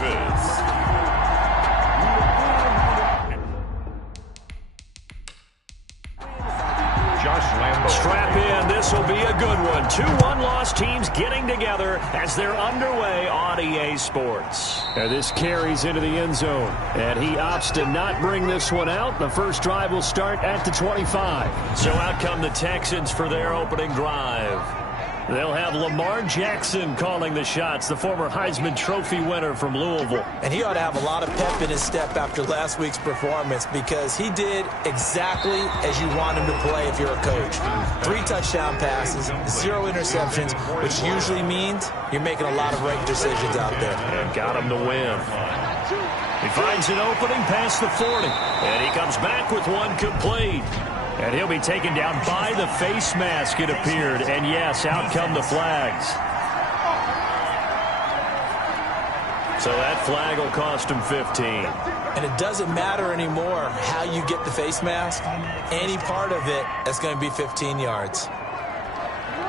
Memphis. Strap in. This will be a good one. Two one-loss teams getting together as they're underway on EA Sports. And this carries into the end zone. And he opts to not bring this one out. The first drive will start at the 25. So out come the Texans for their opening drive. They'll have Lamar Jackson calling the shots, the former Heisman Trophy winner from Louisville. And he ought to have a lot of pep in his step after last week's performance because he did exactly as you want him to play if you're a coach. 3 touchdown passes, 0 interceptions, which usually means you're making a lot of right decisions out there. And got him to win. He finds an opening past the 40. And he comes back with one complete. And he'll be taken down by the face mask, it appeared. And, yes, out come the flags. So that flag will cost him 15. And it doesn't matter anymore how you get the face mask. Any part of it, that's going to be 15 yards.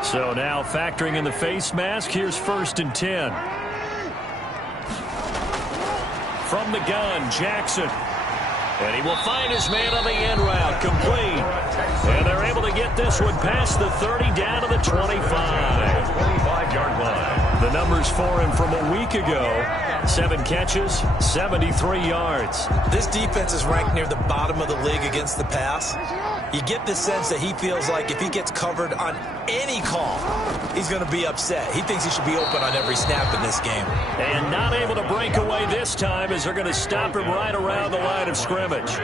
So now factoring in the face mask, here's 1st and 10. From the gun, Jackson. And he will find his man on the end route, complete. And they're able to get this one past the 30 down to the 25. 25-yard line. The numbers for him from a week ago, 7 catches, 73 yards. This defense is ranked near the bottom of the league against the pass. You get the sense that he feels like if he gets covered on any call, he's going to be upset. He thinks he should be open on every snap in this game. And not able to break away this time as they're going to stop him right around the line of scrimmage.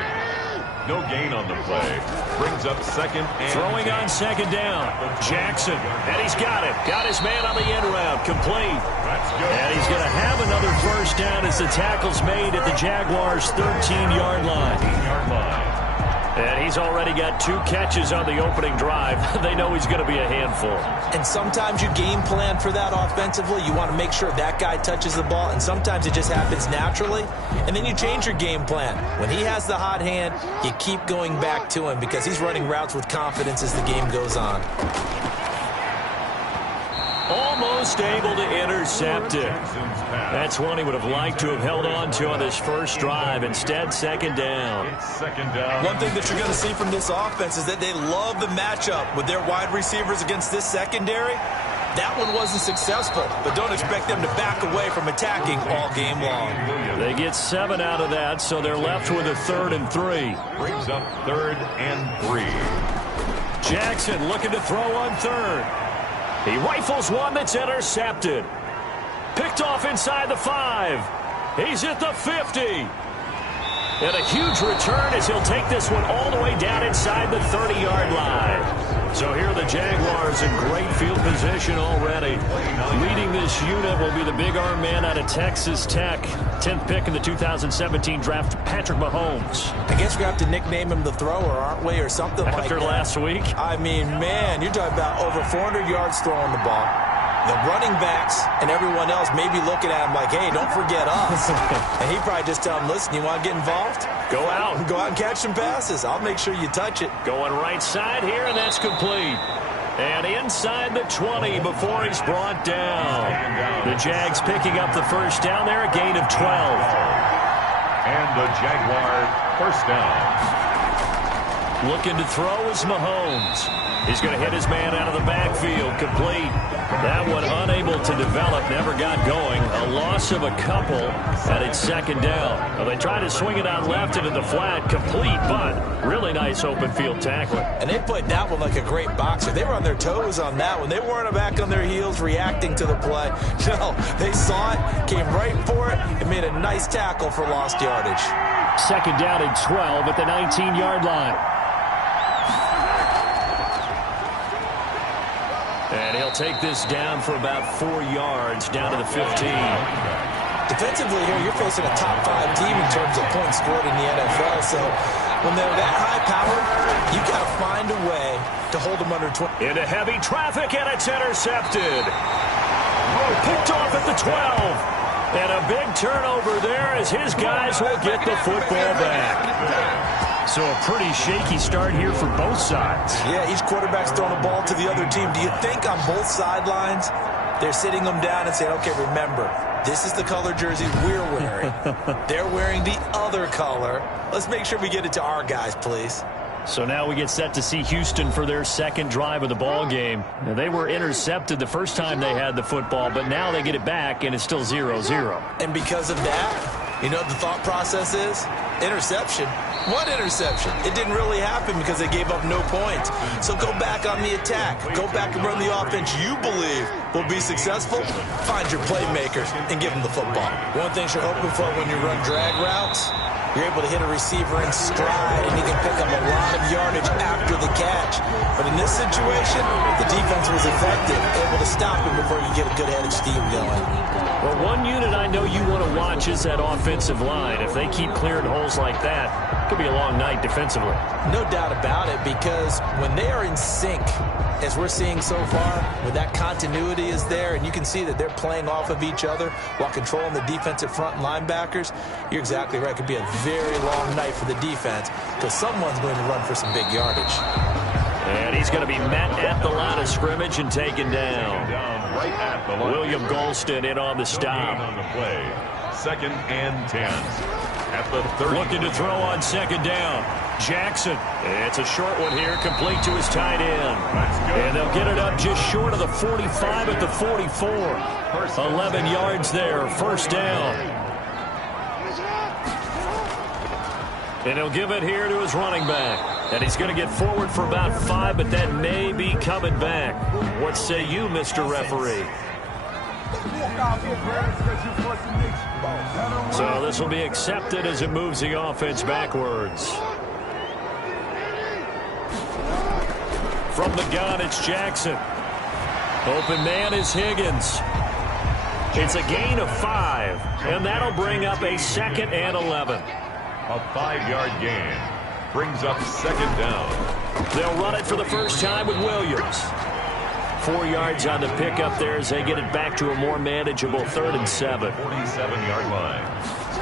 No gain on the play. Brings up 2nd and throwing on 2nd down. Jackson. And he's got it. Got his man on the end route. Complete. And he's going to have another 1st down as the tackle's made at the Jaguars' 13-yard line. And he's already got 2 catches on the opening drive. They know he's going to be a handful. And sometimes you game plan for that offensively. You want to make sure that guy touches the ball, and sometimes it just happens naturally. And then you change your game plan. When he has the hot hand, you keep going back to him because he's running routes with confidence as the game goes on. Almost able to intercept it. That's one he would have liked to have held on to on his first drive. Instead, 2nd down. One thing that you're going to see from this offense is that they love the matchup with their wide receivers against this secondary. That one wasn't successful, but don't expect them to back away from attacking all game long. They get 7 out of that, so they're left with a 3rd and 3. Brings up 3rd and 3. Jackson looking to throw on 3rd. He rifles one that's intercepted. Picked off inside the 5. He's at the 50. And a huge return as he'll take this one all the way down inside the 30-yard line. So here are the Jaguars in great field position already. Leading this unit will be the big arm man out of Texas Tech. 10th pick in the 2017 draft, Patrick Mahomes. I guess we're going to have to nickname him the thrower, aren't we, or something like that. After last week? I mean, man, you're talking about over 400 yards throwing the ball. The running backs and everyone else may be looking at him like, hey, don't forget us. And he probably just tell him, listen, you want to get involved? Go out. Go out and catch some passes. I'll make sure you touch it. Going right side here, and that's complete. And inside the 20 before he's brought down. The Jags picking up the 1st down there, a gain of 12. And the Jaguar 1st down. Looking to throw is Mahomes. He's going to hit his man out of the backfield, complete. That one unable to develop, never got going. A loss of a couple, and it's 2nd down. Well, they tried to swing it out left into the flat, complete, but really nice open field tackling. And they played that one like a great boxer. They were on their toes on that one. They weren't back on their heels reacting to the play. No, they saw it, came right for it, and made a nice tackle for lost yardage. 2nd down and 12 at the 19-yard line. And he'll take this down for about 4 yards down to the 15. Defensively here, you're facing a top 5 team in terms of points scored in the NFL. So when they're that high-powered, you got to find a way to hold them under 20. Into heavy traffic, and it's intercepted. Picked off at the 12. And a big turnover there as his guys will get the football back. So a pretty shaky start here for both sides. Yeah, each quarterback's throwing the ball to the other team. Do you think on both sidelines they're sitting them down and saying, okay, remember, This is the color jersey we're wearing. They're wearing the other color. Let's make sure we get it to our guys, please. So now we get set to see Houston for their second drive of the ball game. Now, they were intercepted the first time they had the football, but now they get it back, and it's still 0-0. And because of that, you know what the thought process is? Interception. What interception? It didn't really happen because they gave up no points. So go back on the attack. Go back and run the offense you believe will be successful. Find your playmakers and give them the football. One thing you're hoping for when you run drag routes, you're able to hit a receiver in stride, and he can pick up a lot of yardage after the catch. But in this situation, the defense was effective, able to stop him before you get a good head of steam going. Well, one unit I know you want to watch is that offensive line. If they keep clearing holes like that, it could be a long night defensively. No doubt about it, because when they are in sync, as we're seeing so far, when that continuity is there and you can see that they're playing off of each other while controlling the defensive front linebackers, you're exactly right. It could be a very long night for the defense because someone's going to run for some big yardage. And he's going to be met at the line of scrimmage and taken down. Right at the line. William Golston in on the stop. On the play. 2nd and 10. At the 30. Looking to throw on second down. Jackson. It's a short one here, complete to his tight end. And they'll get it up just short of the 45 at the 44. 11 yards there, first down. And he'll give it here to his running back. And he's going to get forward for about 5, but that may be coming back. What say you, Mr. Referee? So this will be accepted as it moves the offense backwards. From the gun, it's Jackson. Open man is Higgins. It's a gain of 5, and that'll bring up a 2nd and 11. A 5-yard gain. Brings up 2nd down. They'll run it for the first time with Williams. 4 yards on the pickup there as they get it back to a more manageable 3rd and 7. 47-yard line.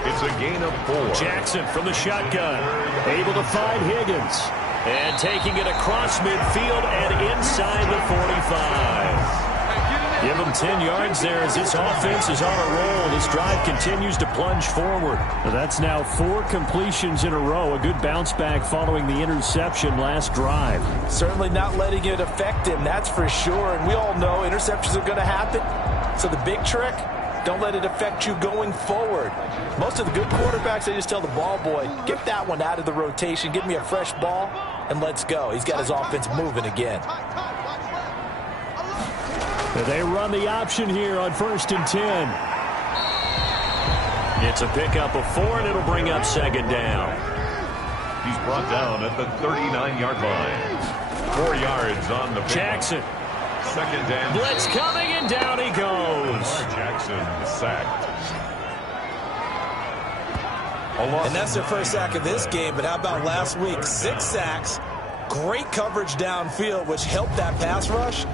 It's a gain of 4. Jackson from the shotgun. Able to find Higgins. And taking it across midfield and inside the 45. Give them 10 yards there as this offense is on a roll. This drive continues to plunge forward. That's now 4 completions in a row. A good bounce back following the interception last drive. Certainly not letting it affect him, that's for sure. And we all know interceptions are going to happen. So the big trick, don't let it affect you going forward. Most of the good quarterbacks, they just tell the ball boy, get that one out of the rotation, give me a fresh ball, and let's go. He's got his offense moving again. They run the option here on 1st and 10. It's a pickup of 4, and it'll bring up 2nd down. He's brought down at the 39-yard line. 4 yards on the pickup. Jackson. 2nd and Blitz coming, and down he goes. Jackson sacked. And that's their first sack of this game, but how about last week? 6 sacks, great coverage downfield, which helped that pass rush.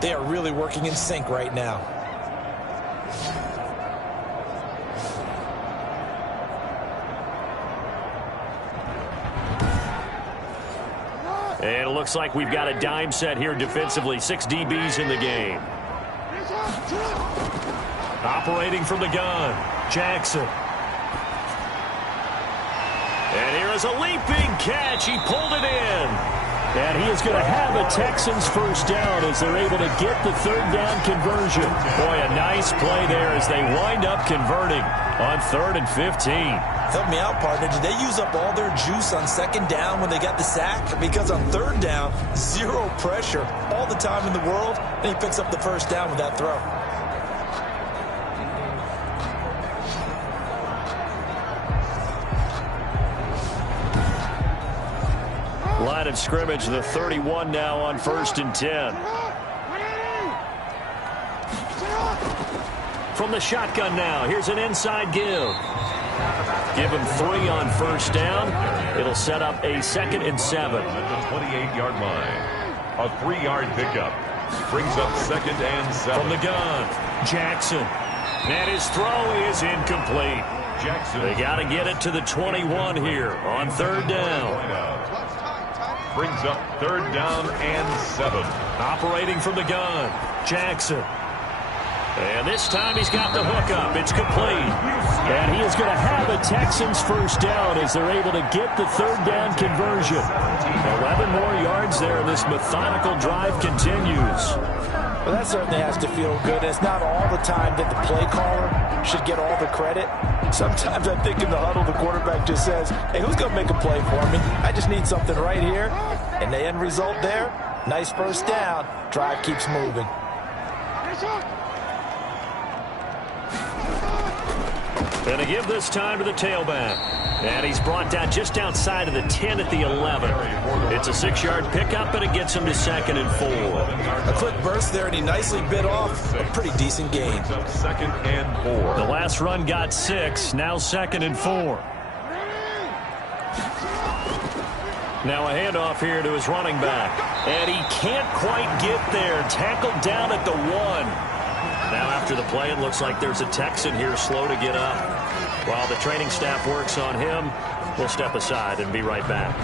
They are really working in sync right now. And it looks like we've got a dime set here defensively. 6 DBs in the game. Operating from the gun, Jackson. And here is a leaping catch. He pulled it in. And he is going to have a Texans first down as they're able to get the 3rd down conversion. Boy, a nice play there as they wind up converting on 3rd and 15. Help me out, partner. Did they use up all their juice on 2nd down when they got the sack? Because on 3rd down, 0 pressure all the time in the world, and he picks up the first down with that throw. Line of scrimmage, the 31 now on 1st and 10. From the shotgun now, here's an inside give. Give him 3 on 1st down. It'll set up a 2nd and 7. At the 28-yard line. A 3-yard pickup. Brings up 2nd and 7. From the gun, Jackson. And his throw is incomplete. Jackson. They got to get it to the 21 here on 3rd down. Brings up 3rd down and 7. Operating from the gun, Jackson. And this time he's got the hook up. It's complete. And he is going to have a Texans first down as they're able to get the third down conversion. 11 more yards there, and this methodical drive continues. Well, that certainly has to feel good. It's not all the time that the play caller should get all the credit. Sometimes I think in the huddle, the quarterback just says, hey, who's going to make a play for me? I just need something right here. And the end result there, nice first down. Drive keeps moving. And to give this time to the tailback. And he's brought down just outside of the 10 at the 11. It's a 6-yard pickup, and it gets him to 2nd and 4. A quick burst there, and he nicely bit off a pretty decent gain. 2nd and 4. The last run got 6, now 2nd and 4. Now a handoff here to his running back. And he can't quite get there. Tackled down at the 1. Now after the play, it looks like there's a Texan here slow to get up. While the training staff works on him, we'll step aside and be right back.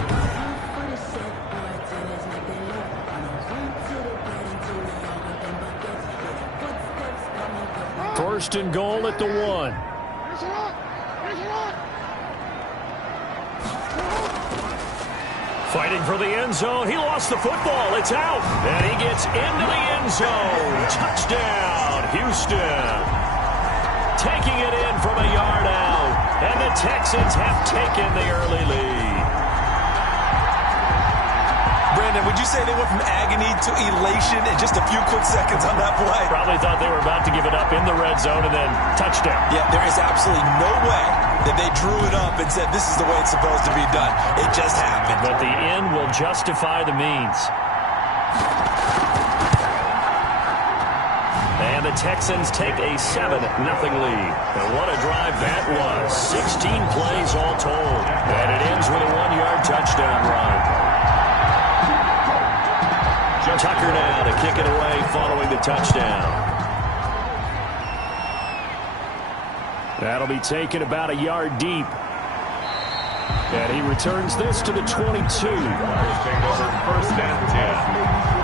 1st and goal at the 1. Fighting for the end zone. He lost the football. It's out. And he gets into the end zone. Touchdown, Houston. Taking it in from a yard out. And the Texans have taken the early lead. Brandon, would you say they went from agony to elation in just a few quick seconds on that play? Probably thought they were about to give it up in the red zone and then touchdown. Yeah, there is absolutely no way that they drew it up and said this is the way it's supposed to be done. It just happened. But the end will justify the means. And the Texans take a 7-0 lead. And what a drive that was. 16 plays all told. And it ends with a 1-yard touchdown run. Tucker now to kick it away following the touchdown. That'll be taken about a yard deep. And he returns this to the 22. Take over 1st and 10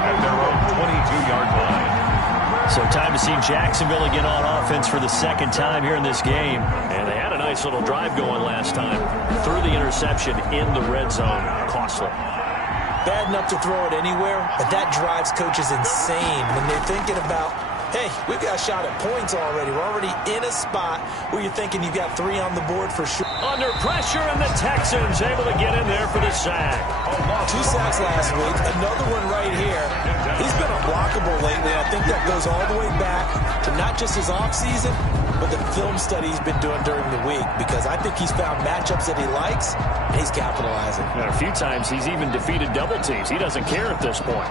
at their own 22-yard line. So time to see Jacksonville again on offense for the 2nd time here in this game. And they had a nice little drive going last time. Threw the interception in the red zone. Costly. Bad enough to throw it anywhere, but that drives coaches insane when they're thinking about, hey, we've got a shot at points already. We're already in a spot where you're thinking you've got 3 on the board for sure. Under pressure, and the Texans able to get in there for the sack. 2 sacks last week, another one right here. He's been unblockable lately. I think that goes all the way back to not just his offseason, but the film study he's been doing during the week, because I think he's found matchups that he likes, and he's capitalizing. And a few times he's even defeated double teams. He doesn't care at this point.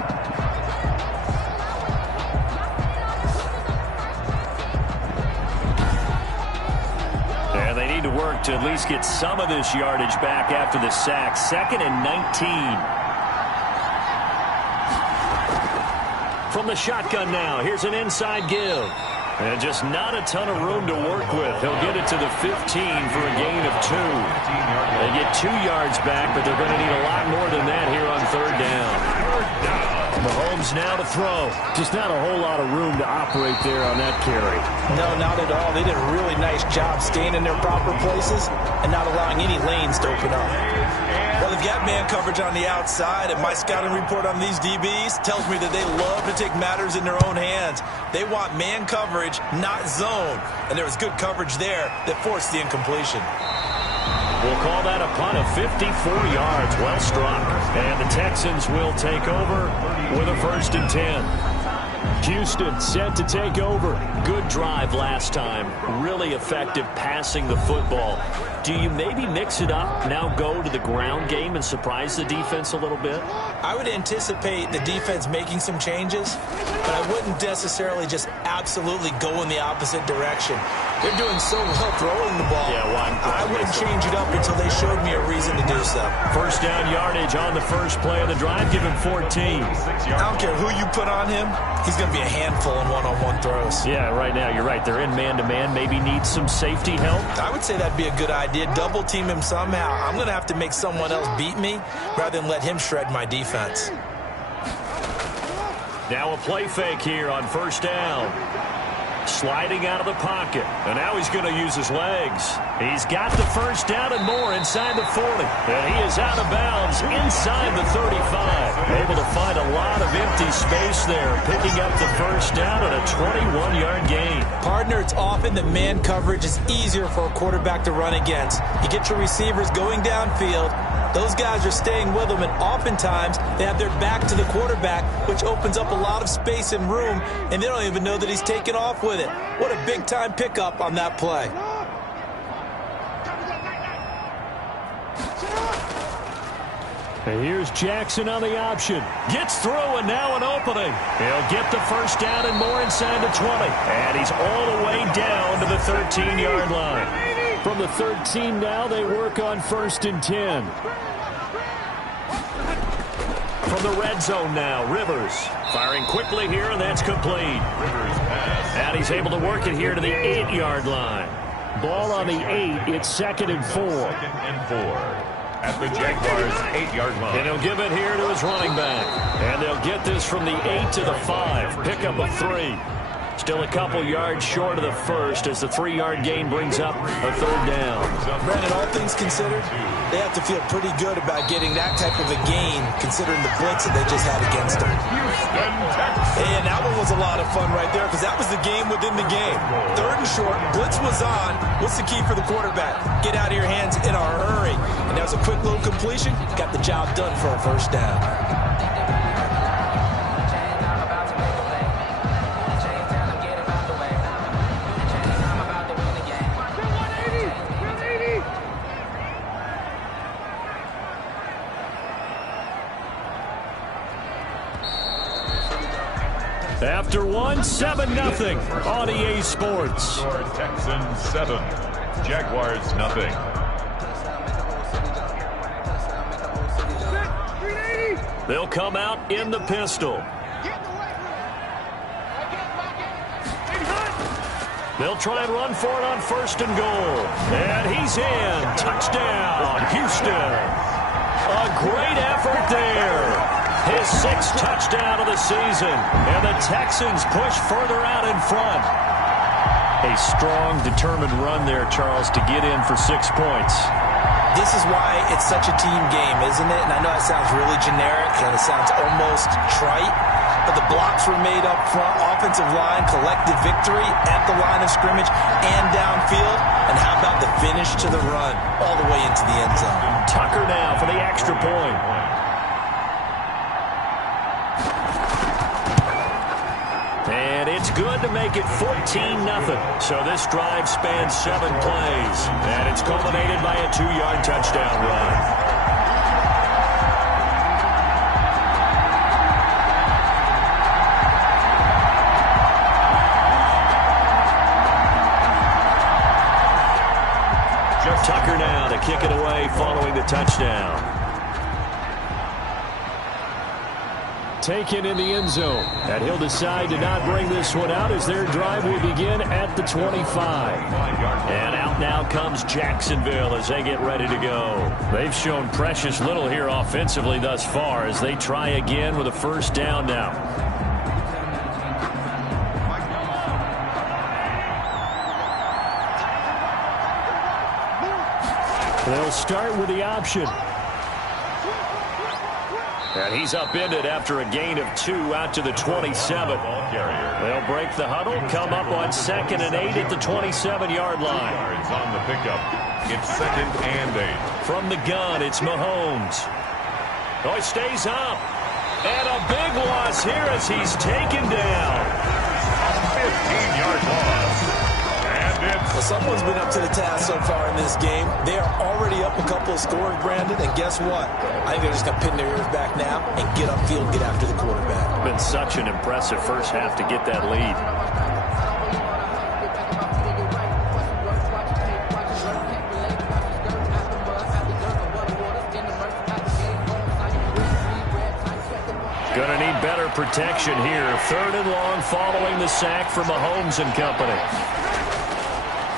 And they need to work to at least get some of this yardage back after the sack. 2nd and 19. From the shotgun now, here's an inside give. And just not a ton of room to work with. He'll get it to the 15 for a gain of 2. They get 2 yards back, but they're going to need a lot more than that here on 3rd down. Mahomes now to throw. Just not a whole lot of room to operate there on that carry. No, not at all. They did a really nice job staying in their proper places and not allowing any lanes to open up. Well, they've got man coverage on the outside, and my scouting report on these DBs tells me that they love to take matters in their own hands. They want man coverage, not zone. And there was good coverage there that forced the incompletion. We'll call that a punt of 54 yards. Well struck. And the Texans will take over with a 1st and 10. Houston set to take over. Good drive last time. Really effective passing the football. Do you maybe mix it up, now go to the ground game and surprise the defense a little bit? I would anticipate the defense making some changes, but I wouldn't necessarily just absolutely go in the opposite direction. They're doing so well throwing the ball. Yeah, well, I wouldn't change it up until they showed me a reason to do so. 1st down yardage on the first play of the drive. Give him 14. I don't care who you put on him. He's going to be a handful in one-on-one throws. Yeah, right now, you're right. They're in man-to-man. Maybe need some safety help. I would say that'd be a good idea. Double team him somehow. I'm going to have to make someone else beat me rather than let him shred my defense. Now a play fake here on 1st down. Sliding out of the pocket. And now he's going to use his legs. He's got the first down and more inside the 40. And he is out of bounds inside the 35. Able to find a lot of empty space there, picking up the first down and a 21-yard gain. Partner, it's often that man coverage is easier for a quarterback to run against. You get your receivers going downfield. Those guys are staying with them, and oftentimes they have their back to the quarterback, which opens up a lot of space and room, and they don't even know that he's taken off with it. What a big-time pickup on that play. And here's Jackson on the option. Gets through, and now an opening. He'll get the first down and more inside the 20. And he's all the way down to the 13-yard line. From the 13 now, they work on 1st and 10. From the red zone now, Rivers. Firing quickly here, and that's complete. Rivers pass. And he's able to work it here to the 8-yard line. Ball on the 8. It's 2nd and 4. 2nd and 4. At the Jaguars' 8-yard line. And he'll give it here to his running back. And they'll get this from the 8 to the 5. Pickup of 3. Still a couple yards short of the first as the 3-yard gain brings up a 3rd down. Brandon, all things considered, they have to feel pretty good about getting that type of a gain considering the blitz that they just had against them. Houston Texans. And that one was a lot of fun right there because that was the game within the game. 3rd and short, blitz was on. What's the key for the quarterback? Get out of your hands in a hurry. And that was a quick little completion. Got the job done for a first down. After 7-0 on EA Sports. Texans 7, Jaguars nothing. They'll come out in the pistol. They'll try and run for it on 1st and goal. And he's in. Touchdown, Houston. A great effort there. His 6th touchdown of the season. And the Texans push further out in front. A strong, determined run there, Charles, to get in for 6 points. This is why it's such a team game, isn't it? And I know it sounds really generic and it sounds almost trite, but the blocks were made up front, offensive line, collective victory at the line of scrimmage and downfield. And how about the finish to the run all the way into the end zone? Tucker now for the extra point. And it's good to make it 14-0. So this drive spans 7 plays. And it's culminated by a 2-yard touchdown run. Tucker now to kick it away following the touchdown. Taken in the end zone. And he'll decide to not bring this one out as their drive will begin at the 25. And out now comes Jacksonville as they get ready to go. They've shown precious little here offensively thus far as they try again with a first down now. They'll start with the option. And he's upended after a gain of 2 out to the 27. They'll break the huddle, come up on 2nd and 8 at the 27-yard line. It's on the pickup. It's 2nd and 8. From the gun, it's Mahomes. Oh, he stays up. And a big loss here as he's taken down. 15-yard loss. Well, someone's been up to the task so far in this game. They are already up a couple of scores, Brandon, and guess what? I think they're just going to pin their ears back now and get upfield and get after the quarterback. Been such an impressive first half to get that lead. Going to need better protection here. 3rd and long following the sack from Mahomes and company.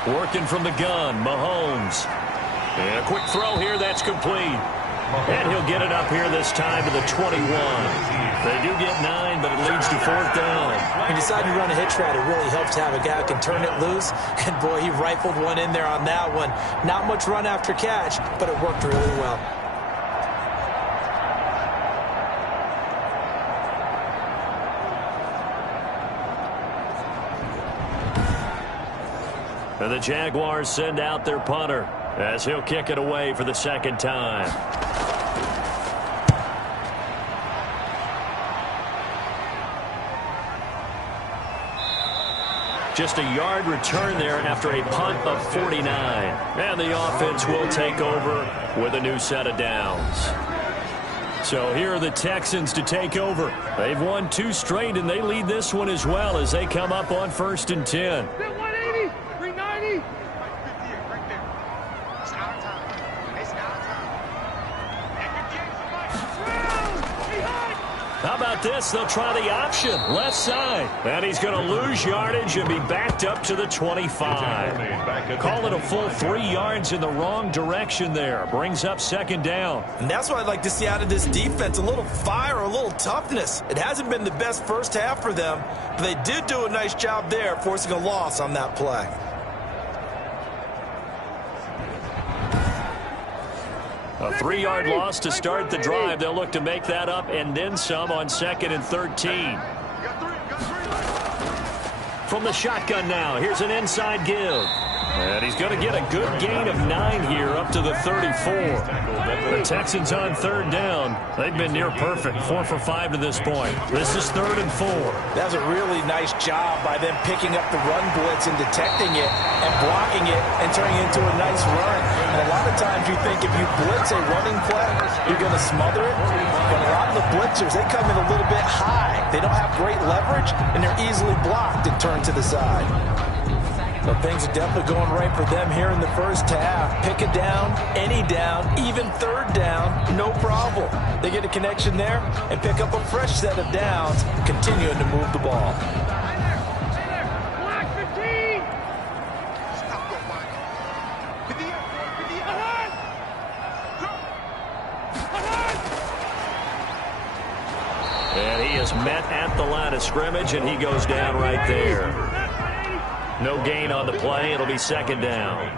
Working from the gun, Mahomes. And a quick throw here, that's complete. And he'll get it up here this time to the 21. They do get 9, but it leads to 4th down. When you decide to run a hitch route, it really helps to have a guy who can turn it loose. And, boy, he rifled one in there on that one. Not much run after catch, but it worked really well. And the Jaguars send out their punter as he'll kick it away for the 2nd time. Just a yard return there after a punt of 49. And the offense will take over with a new set of downs. So here are the Texans to take over. They've won 2 straight, and they lead this one as well as they come up on 1st and 10. How about this? They'll try the option. Left side. And he's going to lose yardage and be backed up to the 25. Call it a full 3 yards in the wrong direction there. Brings up 2nd down. And that's what I'd like to see out of this defense. A little fire, a little toughness. It hasn't been the best first half for them, but they did do a nice job there forcing a loss on that play. A 3-yard loss to start the drive. They'll look to make that up and then some on 2nd and 13. From the shotgun now, here's an inside give. And he's going to get a good gain of 9 here up to the 34. The Texans on 3rd down. They've been near perfect, 4 for 5 to this point. This is 3rd and 4. That was a really nice job by them picking up the run blitz and detecting it and blocking it and turning it into a nice run. And a lot of times you think if you blitz a running play, you're going to smother it. But a lot of the blitzers, they come in a little bit high. They don't have great leverage, and they're easily blocked and turned to the side. So things are definitely going right for them here in the first half. Pick a down, any down, even 3rd down, no problem. They get a connection there and pick up a fresh set of downs, continuing to move the ball. And he is met at the line of scrimmage, and he goes down right there. No gain on the play. It'll be 2nd down.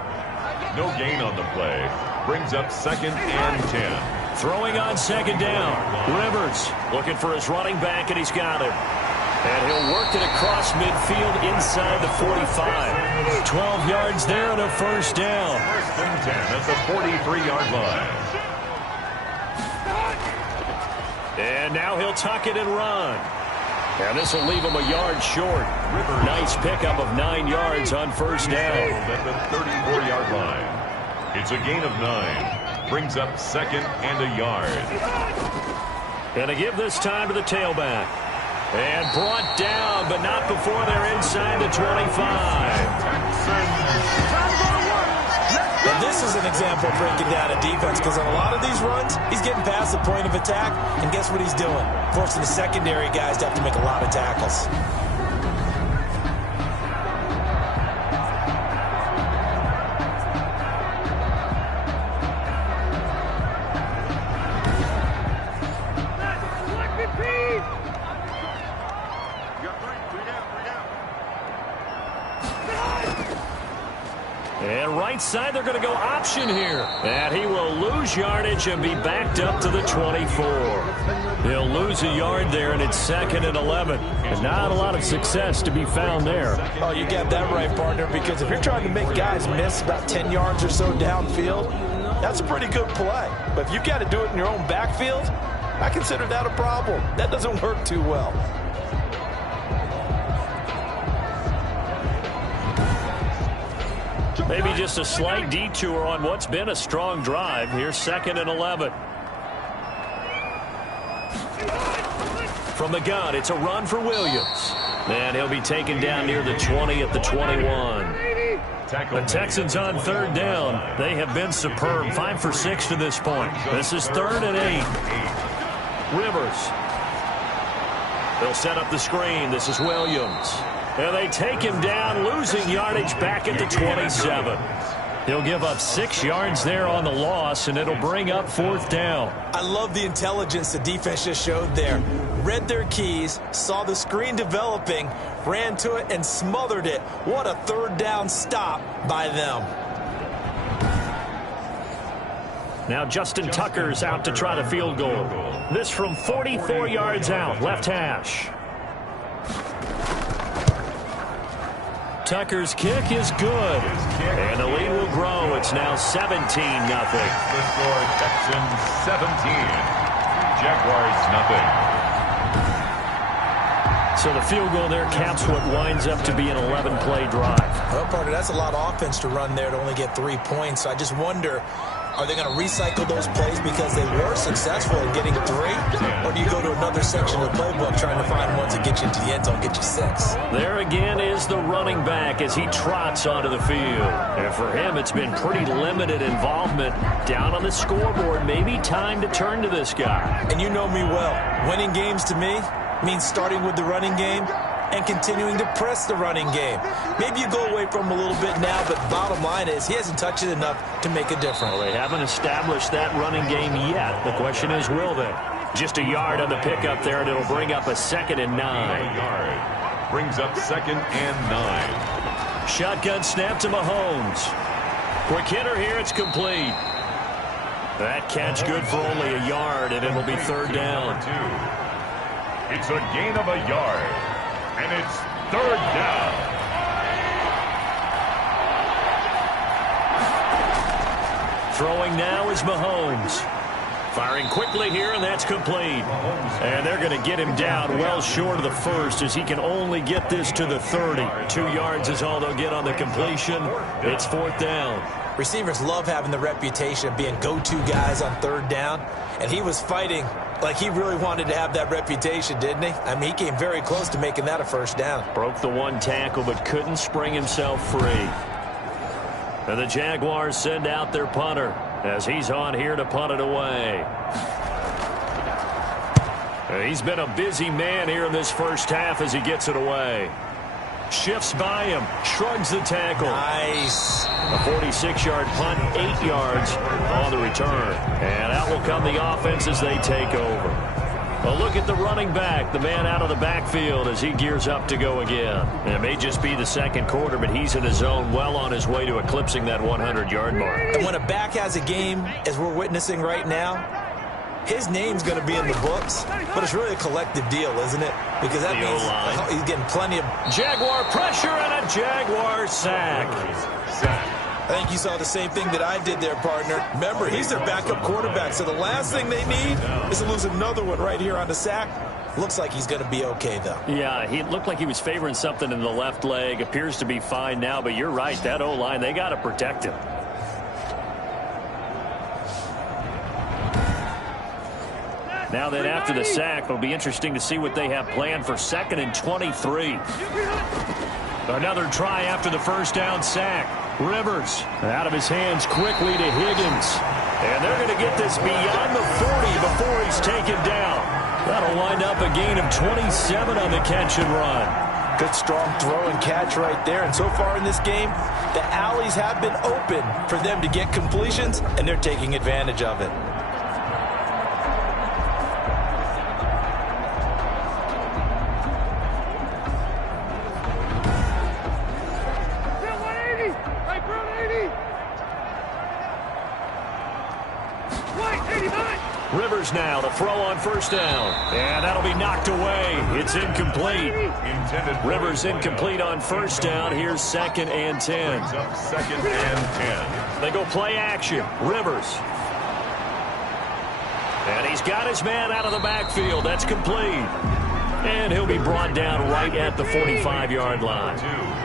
No gain on the play. Brings up 2nd and 10. Throwing on 2nd down. Rivers looking for his running back, and he's got him. And he'll work it across midfield inside the 45. 12 yards there and a 1st down. 1st and 10 at the 43-yard line. And now he'll tuck it and run. And this will leave him a yard short. Nice pickup of 9 yards on 1st down. At the 34-yard line. It's a gain of 9. Brings up 2nd and a yard. And to give this time to the tailback. And brought down, but not before they're inside the 25. And this is an example of breaking down a defense, because on a lot of these runs, he's getting past the point of attack, and guess what he's doing? Forcing the secondary guys to have to make a lot of tackles. And right side, they're going to go option here. And he will lose yardage and be backed up to the 24. He'll lose a yard there, and it's 2nd and 11. And not a lot of success to be found there. Oh, you got that right, partner, because if you're trying to make guys miss about 10 yards or so downfield, that's a pretty good play. But if you've got to do it in your own backfield, I consider that a problem. That doesn't work too well. Maybe just a slight detour on what's been a strong drive. Here's 2nd and 11. From the gun, it's a run for Williams. And he'll be taken down near the 20 at the 21. The Texans on 3rd down. They have been superb. 5 for 6 to this point. This is 3rd and 8. Rivers. They'll set up the screen. This is Williams. And they take him down, losing yardage back at the 27. He'll give up 6 yards there on the loss, and it'll bring up 4th down. I love the intelligence the defense just showed there. Read their keys, saw the screen developing, ran to it, and smothered it. What a 3rd down stop by them. Now Justin Tucker's out to try the field goal. This from 44 yards out, left hash. Tucker's kick is good. And the lead will grow. It's now 17-0. The score, Texans 17. Jaguars nothing. So the field goal there caps what winds up to be an 11-play drive. Well, partner, that's a lot of offense to run there to only get 3 points. So I just wonder, are they going to recycle those plays because they were successful in getting 3? Or do you go to another section of the playbook trying to find ones that get you into the end zone, get you 6? There again is the running back as he trots onto the field. And for him, it's been pretty limited involvement down on the scoreboard. Maybe time to turn to this guy. And you know me well. Winning games to me means starting with the running game and continuing to press the running game. Maybe you go away from him a little bit now, but bottom line is he hasn't touched it enough to make a difference. Well, they haven't established that running game yet. The question is, will they? Just a yard on the pickup there, and it'll bring up a 2nd and 9. Yard. Brings up 2nd and 9. Shotgun snap to Mahomes. Quick hitter here, it's complete. That catch good for only a yard, and it'll be 3rd down. It's a gain of a yard, and it's 3rd down. Throwing now is Mahomes. Firing quickly here, and that's complete. And they're going to get him down well short of the 1st as he can only get this to the 30. 2 yards is all they'll get on the completion. It's 4th down. Receivers love having the reputation of being go-to guys on 3rd down, and he was fighting like he really wanted to have that reputation, didn't he? I mean, he came very close to making that a 1st down. Broke the 1 tackle, but couldn't spring himself free. And the Jaguars send out their punter as he's on here to punt it away. He's been a busy man here in this first half as he gets it away. Shifts by him, shrugs the tackle. Nice. A 46-yard punt, 8 yards on the return. And out will come the offense as they take over. A look at the running back, the man out of the backfield as he gears up to go again. And it may just be the 2nd quarter, but he's in his zone, well on his way to eclipsing that 100-yard mark. And when a back has a game, as we're witnessing right now, his name's going to be in the books, but it's really a collective deal, isn't it? Because that means he's getting plenty of Jaguar pressure and a Jaguar sack. I think you saw the same thing that I did there, partner. Remember, he's their backup quarterback, so the last thing they need is to lose another one right here on the sack. Looks like he's going to be okay, though. Yeah, he looked like he was favoring something in the left leg. Appears to be fine now, but you're right. That O-line, they got to protect him. Now that after the sack, it'll be interesting to see what they have planned for 2nd and 23. Another try after the 1st down sack. Rivers out of his hands quickly to Higgins. And they're going to get this beyond the 40 before he's taken down. That'll wind up a gain of 27 on the catch and run. Good strong throw and catch right there. And so far in this game, the alleys have been open for them to get completions, and they're taking advantage of it. Rivers now to throw on 1st down. And that'll be knocked away. It's incomplete. Rivers incomplete on 1st down. Here's 2nd and 10. 2nd and 10. They go play action. Rivers. And he's got his man out of the backfield. That's complete. And he'll be brought down right at the 45-yard line.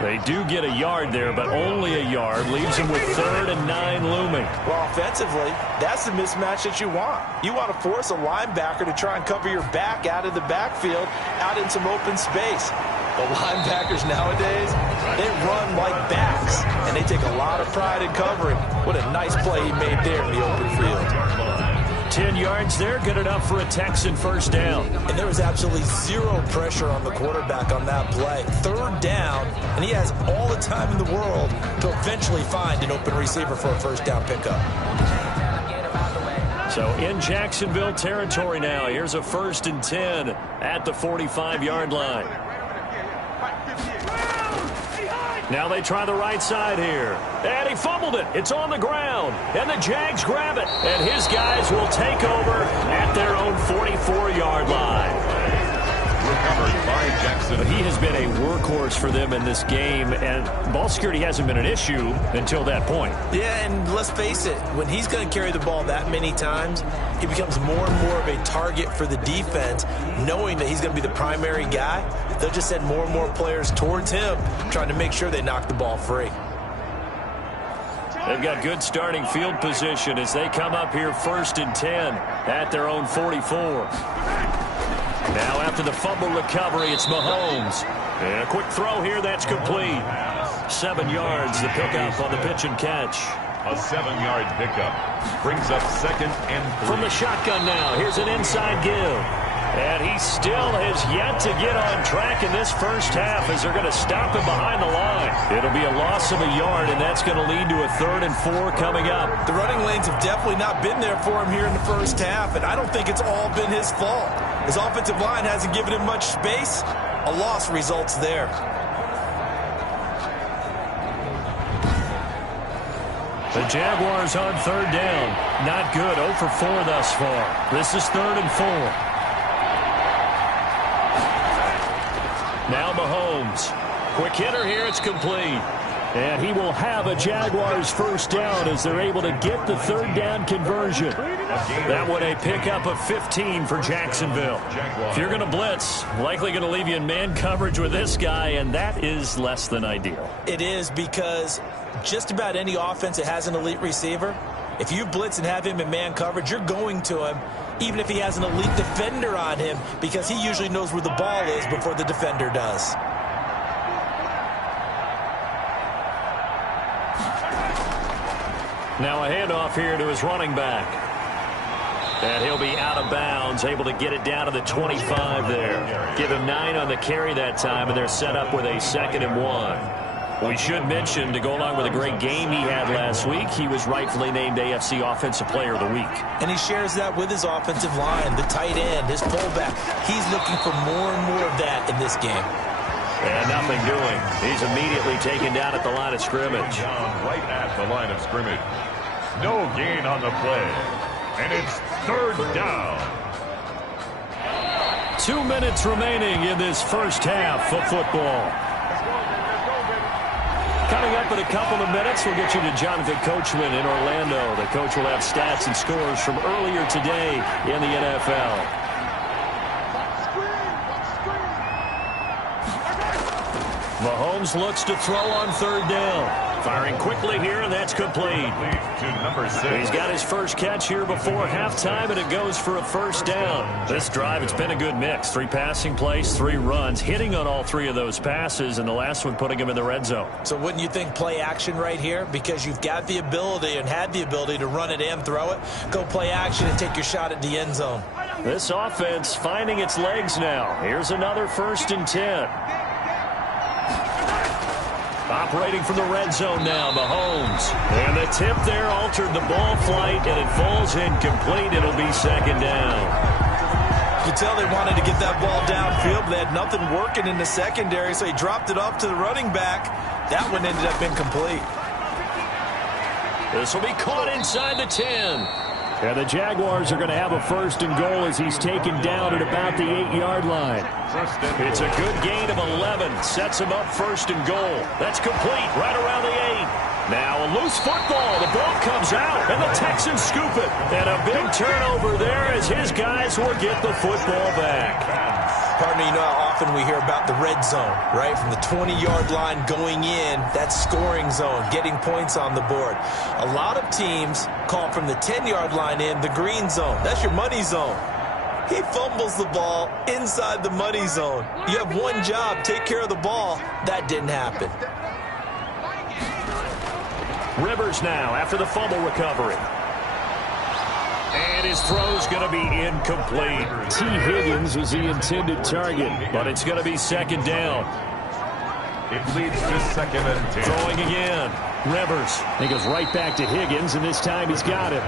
They do get a yard there, but only a yard. Leaves him with 3rd and 9 looming. Well, offensively, that's the mismatch that you want. You want to force a linebacker to try and cover your back out of the backfield, out in some open space. The linebackers nowadays, they run like backs, and they take a lot of pride in covering. What a nice play he made there in the open field. 10 yards there, good enough for a Texan first down. And there was absolutely zero pressure on the quarterback on that play. Third down, and he has all the time in the world to eventually find an open receiver for a first down pickup. So in Jacksonville territory now, here's a 1st and 10 at the 45-yard line. Now they try the right side here. And he fumbled it. It's on the ground. And the Jags grab it. And his guys will take over at their own 44-yard line. Recovered by Jackson. But he has been a workhorse for them in this game, and ball security hasn't been an issue until that point. Yeah, and let's face it, when he's going to carry the ball that many times, he becomes more and more of a target for the defense, knowing that he's going to be the primary guy. They'll just send more and more players towards him, trying to make sure they knock the ball free. They've got good starting field position as they come up here 1st and 10 at their own 44. Now after the fumble recovery, it's Mahomes. And a quick throw here, that's complete. 7 yards, the pickup on the pitch and catch. A 7-yard pickup brings up 2nd and 3. From the shotgun now, here's an inside give. And he still has yet to get on track in this first half as they're going to stop him behind the line. It'll be a loss of a yard, and that's going to lead to a 3rd and 4 coming up. The running lanes have definitely not been there for him here in the first half, and I don't think it's all been his fault. His offensive line hasn't given him much space. A loss results there. The Jaguars on 3rd down. Not good. 0 for 4 thus far. This is 3rd and 4. Now Mahomes. Quick hitter here. It's complete. And he will have a Jaguars first down as they're able to get the 3rd down conversion. That one a pickup of 15 for Jacksonville. If you're going to blitz, likely going to leave you in man coverage with this guy, and that is less than ideal. It is, because just about any offense that has an elite receiver, if you blitz and have him in man coverage, you're going to him, even if he has an elite defender on him, because he usually knows where the ball is before the defender does. Now a handoff here to his running back. And he'll be out of bounds, able to get it down to the 25 there. Give him 9 on the carry that time, and they're set up with a 2nd and 1. We should mention, to go along with a great game he had last week, he was rightfully named AFC Offensive Player of the Week. And he shares that with his offensive line, the tight end, his pullback. He's looking for more and more of that in this game. And nothing doing. He's immediately taken down at the line of scrimmage. Right at the line of scrimmage. No gain on the play. And it's 3rd down. 2 minutes remaining in this first half of football. Coming up in a couple of minutes, we'll get you to Jonathan Coachman in Orlando. The coach will have stats and scores from earlier today in the NFL. Mahomes looks to throw on 3rd down. Firing quickly here, and that's complete. To number 6. He's got his first catch here before halftime, and it goes for a first down. This drive, it's been a good mix. 3 passing plays, 3 runs, hitting on all 3 of those passes, and the last one putting him in the red zone. So wouldn't you think play action right here? Because you've got the ability and had the ability to run it and throw it. Go play action and take your shot at the end zone. This offense finding its legs now. Here's another 1st and 10. Operating from the red zone now, Mahomes. And the tip there altered the ball flight, and it falls incomplete. It'll be 2nd down. You can tell they wanted to get that ball downfield, but they had nothing working in the secondary, so he dropped it off to the running back. That one ended up incomplete. This will be caught inside the 10. And the Jaguars are going to have a 1st and goal as he's taken down at about the 8-yard line. It's a good gain of 11. Sets him up 1st and goal. That's complete right around the 8. Now a loose football. The ball comes out, and the Texans scoop it. And a big turnover there as his guys will get the football back. Partner, you know how often we hear about the red zone, right? From the 20-yard line going in, that scoring zone, getting points on the board. A lot of teams call from the 10-yard line in the green zone. That's your money zone. He fumbles the ball inside the money zone. You have one job, take care of the ball. That didn't happen. Rivers now after the fumble recovery. And his throw's going to be incomplete. T. Higgins was the intended target, but it's going to be second down. It leads to 2nd and 10. Throwing again. Rivers. He goes right back to Higgins, and this time he's got it.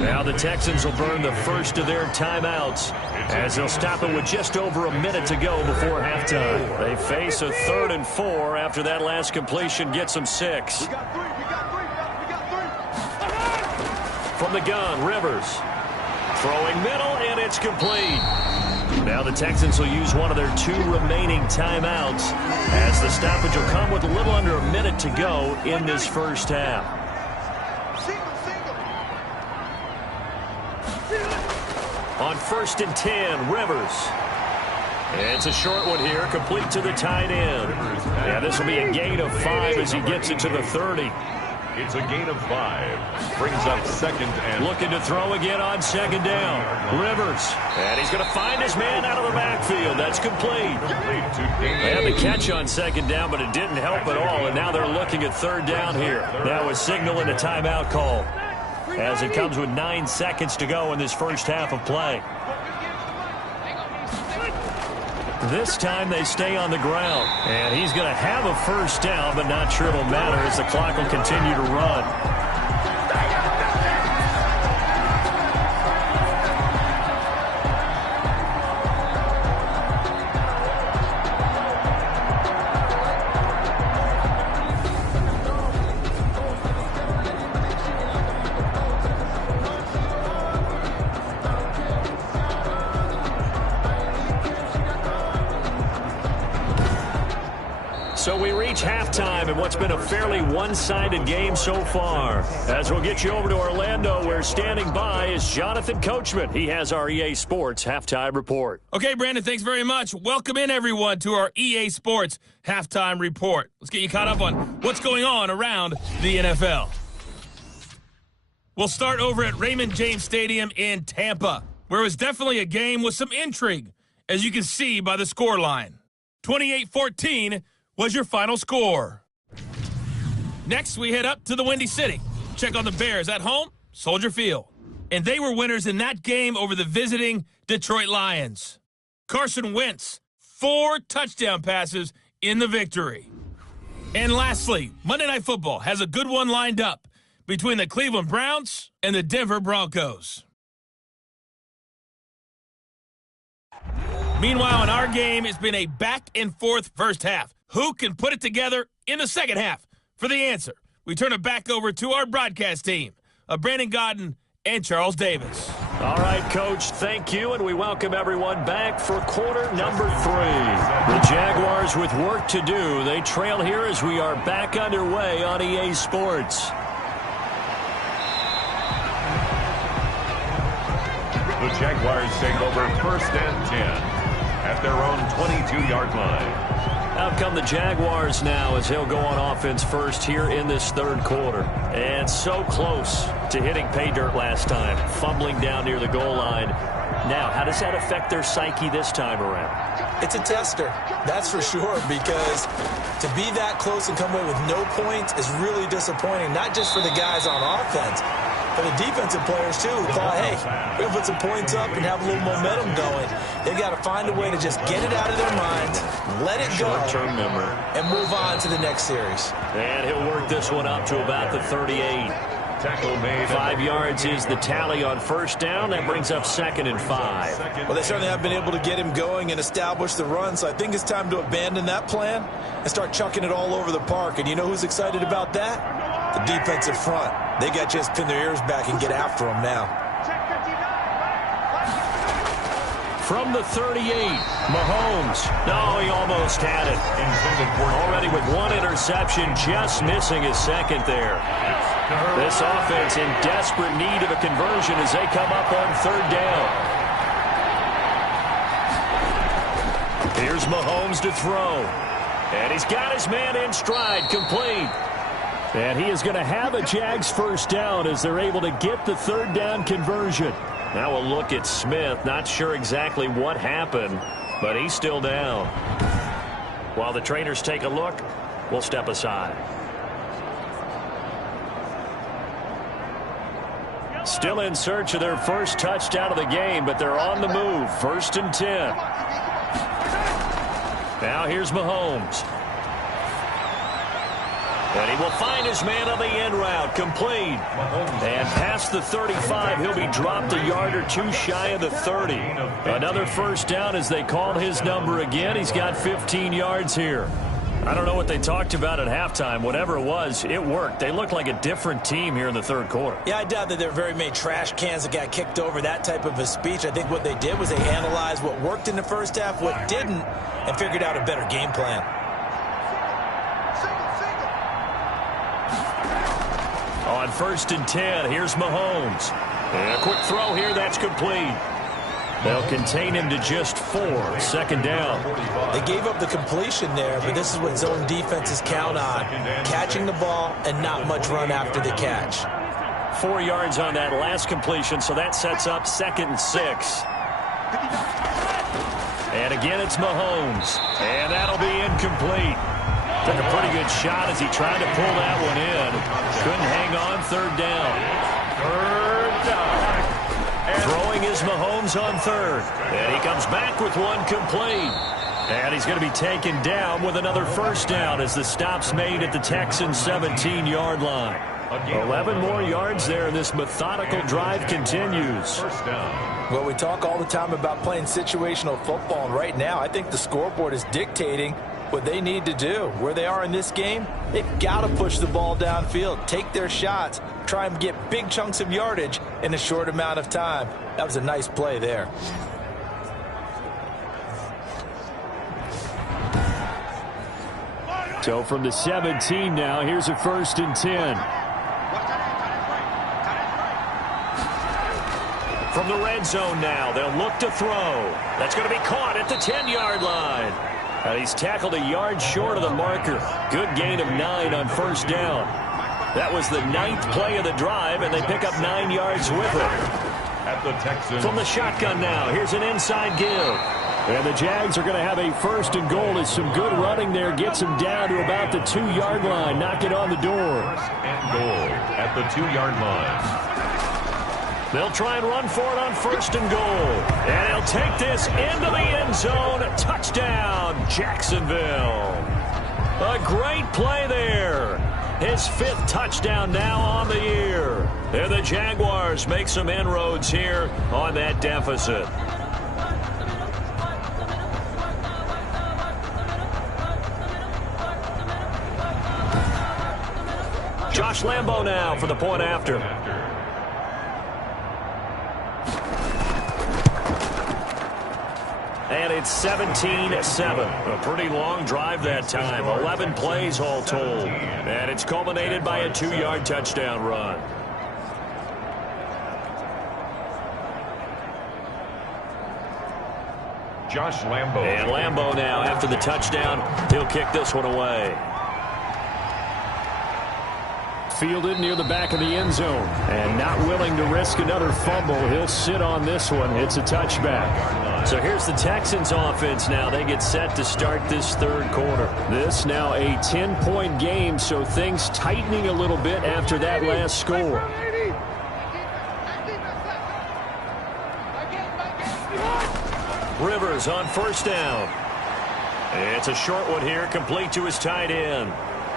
Now the Texans will burn the first of their timeouts as they'll stop it with just over a minute to go before halftime. They face a 3rd and 4 after that last completion gets them 6. From the gun, Rivers. Throwing middle, and it's complete. Now the Texans will use one of their 2 remaining timeouts as the stoppage will come with a little under a minute to go in this first half. On 1st and 10, Rivers. It's a short one here, complete to the tight end. Yeah, this will be a gain of 5 as he gets it to the 30. It's a gain of 5. Brings up 2nd and... Looking to throw again on 2nd down. Rivers. And he's going to find his man out of the backfield. That's complete. They had the catch on 2nd down, but it didn't help at all. And now they're looking at 3rd down here. That was signaling a timeout call as it comes with 9 seconds to go in this first half of play. This time they stay on the ground. And he's going to have a first down, but not sure it'll matter as the clock will continue to run. So we reach halftime in what's been a fairly one-sided game so far. As we'll get you over to Orlando, where standing by is Jonathan Coachman. He has our EA Sports Halftime Report. Okay, Brandon, thanks very much. Welcome in, everyone, to our EA Sports Halftime Report. Let's get you caught up on what's going on around the NFL. We'll start over at Raymond James Stadium in Tampa, where it was definitely a game with some intrigue, as you can see by the scoreline. 28-14 was your final score. Next, we head up to the Windy City. Check on the Bears at home, Soldier Field. And they were winners in that game over the visiting Detroit Lions. Carson Wentz, 4 touchdown passes in the victory. And lastly, Monday Night Football has a good one lined up between the Cleveland Browns and the Denver Broncos. Meanwhile, in our game, it's been a back-and-forth first half. Who can put it together in the second half? For the answer, we turn it back over to our broadcast team of Brandon Gaudin and Charles Davis. All right, Coach, thank you, and we welcome everyone back for quarter number 3. The Jaguars with work to do. They trail here as we are back underway on EA Sports. The Jaguars take over 1st and 10 at their own 22-yard line. Out come the Jaguars now as he'll go on offense first here in this 3rd quarter. And so close to hitting pay dirt last time, fumbling down near the goal line. Now, how does that affect their psyche this time around? It's a tester, that's for sure, because to be that close and come away with no points is really disappointing, not just for the guys on offense, but the defensive players, too, who thought, hey, we're going to put some points up and have a little momentum going. They've got to find a way to just get it out of their minds, let it go, short-term memory, and move on to the next series. And he'll work this one up to about the 38. Tackle made. 5 yards is the tally on first down. That brings up 2nd and 5. Well, they certainly have been able to get him going and establish the run, so I think it's time to abandon that plan and start chucking it all over the park. And you know who's excited about that? The defensive front. They got to just pin their ears back and get after him now. From the 38, Mahomes. No, he almost had it. Already with 1 interception, just missing his 2nd there. This offense in desperate need of a conversion as they come up on 3rd down. Here's Mahomes to throw. And he's got his man in stride, complete. And he is going to have a Jags first down as they're able to get the 3rd down conversion. Now we'll look at Smith. Not sure exactly what happened, but he's still down. While the trainers take a look, we'll step aside. Still in search of their first touchdown of the game, but they're on the move. 1st and 10. Now here's Mahomes. And he will find his man on the end route, complete. And past the 35, he'll be dropped a yard or two shy of the 30. Another first down as they called his number again. He's got 15 yards here. I don't know what they talked about at halftime. Whatever it was, it worked. They looked like a different team here in the third quarter. Yeah, I doubt that there are very many trash cans that got kicked over, that type of a speech. I think what they did was they analyzed what worked in the first half, what didn't, and figured out a better game plan. On 1st and 10, here's Mahomes. And a quick throw here, that's complete. They'll contain him to just 4. 2nd down. They gave up the completion there, but this is what zone defenses count on. Catching the ball and not much run after the catch. 4 yards on that last completion, so that sets up 2nd and 6. And again, it's Mahomes. And that'll be incomplete. Took a pretty good shot as he tried to pull that one in. Couldn't hang on. 3rd down. 3rd down. Throwing is Mahomes on 3rd. And he comes back with one complete. And he's going to be taken down with another first down as the stop's made at the Texans' 17-yard line. 11 more yards there, and this methodical drive continues. Well, we talk all the time about playing situational football, and right now I think the scoreboard is dictating what they need to do. Where they are in this game, they've got to push the ball downfield, take their shots, try and get big chunks of yardage in a short amount of time. That was a nice play there. So from the 17 now, here's a 1st and 10. From the red zone now, they'll look to throw. That's going to be caught at the 10-yard line. And he's tackled a yard short of the marker. Good gain of 9 on first down. That was the 9th play of the drive, and they pick up 9 yards with it. At the Texans. From the shotgun now, here's an inside give. And the Jags are going to have a 1st and goal as some good running there gets them down to about the 2-yard line. Knock it on the door. 1st and goal at the 2-yard line. They'll try and run for it on 1st and goal. And he'll take this into the end zone. Touchdown, Jacksonville. A great play there. His 5th touchdown now on the year. And the Jaguars make some inroads here on that deficit. Josh Lambo now for the point after. And it's 17-7. A pretty long drive that time. 11 plays all told. And it's culminated by a 2-yard touchdown run. Josh Lambo. And Lambo now, after the touchdown, he'll kick this one away. Fielded near the back of the end zone. And not willing to risk another fumble. He'll sit on this one. It's a touchback. So here's the Texans offense now. They get set to start this third quarter. This now a 10-point game, so things tightening a little bit after that last score. Rivers on first down. It's a short one here, complete to his tight end.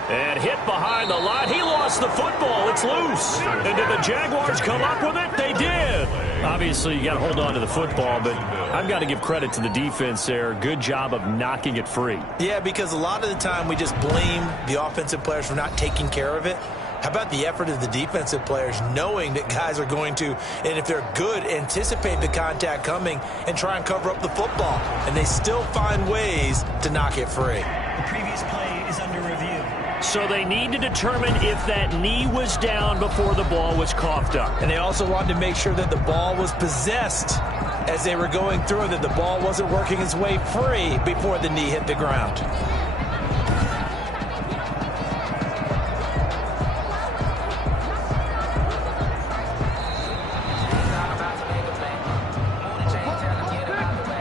And hit behind the line. He lost the football. It's loose. And did the Jaguars come up with it? They did. Obviously, you got to hold on to the football, but I've got to give credit to the defense there. Good job of knocking it free. Yeah, because a lot of the time we just blame the offensive players for not taking care of it. How about the effort of the defensive players knowing that guys are going to, and if they're good, anticipate the contact coming and try and cover up the football. And they still find ways to knock it free. The previous play is under review. So they need to determine if that knee was down before the ball was coughed up. And they also wanted to make sure that the ball was possessed as they were going through, that the ball wasn't working its way free before the knee hit the ground.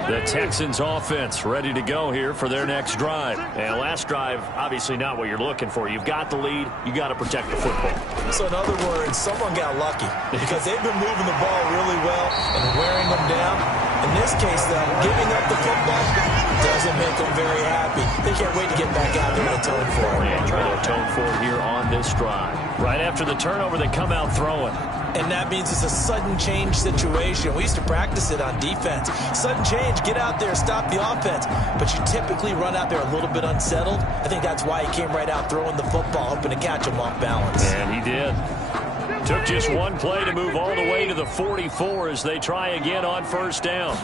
The Texans offense ready to go here for their next drive. And last drive, obviously not what you're looking for. You've got the lead. You got to protect the football. So in other words, someone got lucky because they've been moving the ball really well and wearing them down. In this case, though, giving up the football doesn't make them very happy. They can't wait to get back out there and atone for it. And try to atone for it here on this drive. Right after the turnover, they come out throwing. And that means it's a sudden change situation. We used to practice it on defense. Sudden change, get out there, stop the offense. But you typically run out there a little bit unsettled. I think that's why he came right out throwing the football, hoping to catch him off balance. And he did. Took just one play to move all the way to the 44 as they try again on first down.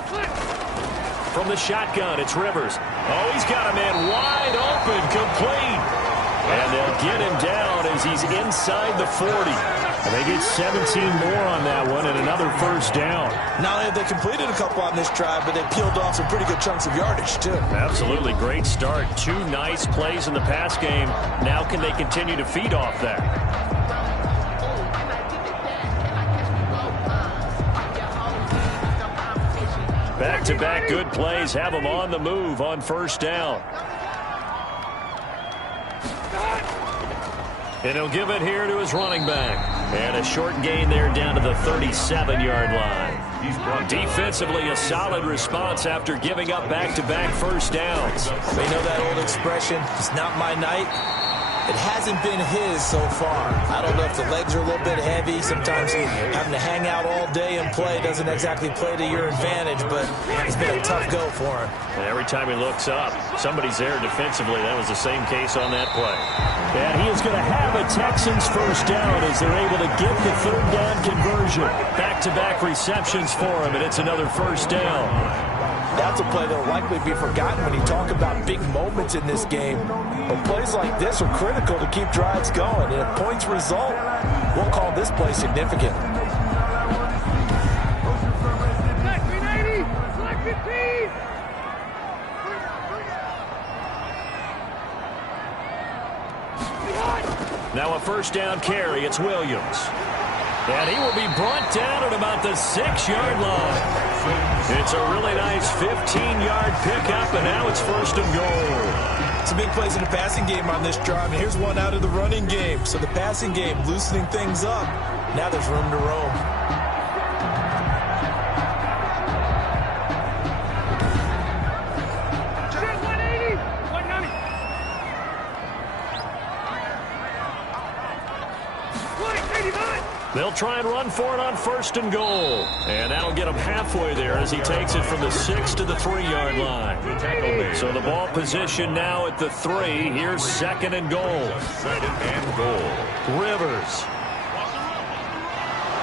From the shotgun, it's Rivers. Oh, he's got a man wide open, complete. And they'll get him down as he's inside the 40. And they get 17 more on that one and another first down. Not only have they completed a couple on this drive, but they peeled off some pretty good chunks of yardage, too. Absolutely. Great start. 2 nice plays in the pass game. Now can they continue to feed off that? Back-to-back good plays have them on the move on first down. And he'll give it here to his running back. And a short gain there down to the 37-yard line. Defensively, a solid response after giving up back-to-back first downs. They know that old expression, it's not my night. It hasn't been his so far. I don't know if the legs are a little bit heavy. Sometimes having to hang out all day and play doesn't exactly play to your advantage, but it's been a tough go for him. And every time he looks up, somebody's there defensively. That was the same case on that play. And he is going to have a Texans first down as they're able to get the third down conversion. Back-to-back receptions for him, and it's another first down. That's a play that will likely be forgotten when you talk about big moments in this game. But plays like this are critical to keep drives going. And if points result, we'll call this play significant. Now a first down carry. It's Williams. And he will be brought down at about the 6-yard line. It's a really nice 15-yard pickup, and now it's first and goal. Some big plays in the passing game on this drive, and here's one out of the running game. So the passing game loosening things up. Now there's room to roam. They'll try and run for it on first and goal. And that'll get him halfway there as he takes it from the 6 to the 3-yard line. So the ball position now at the 3. Here's second and goal. Rivers.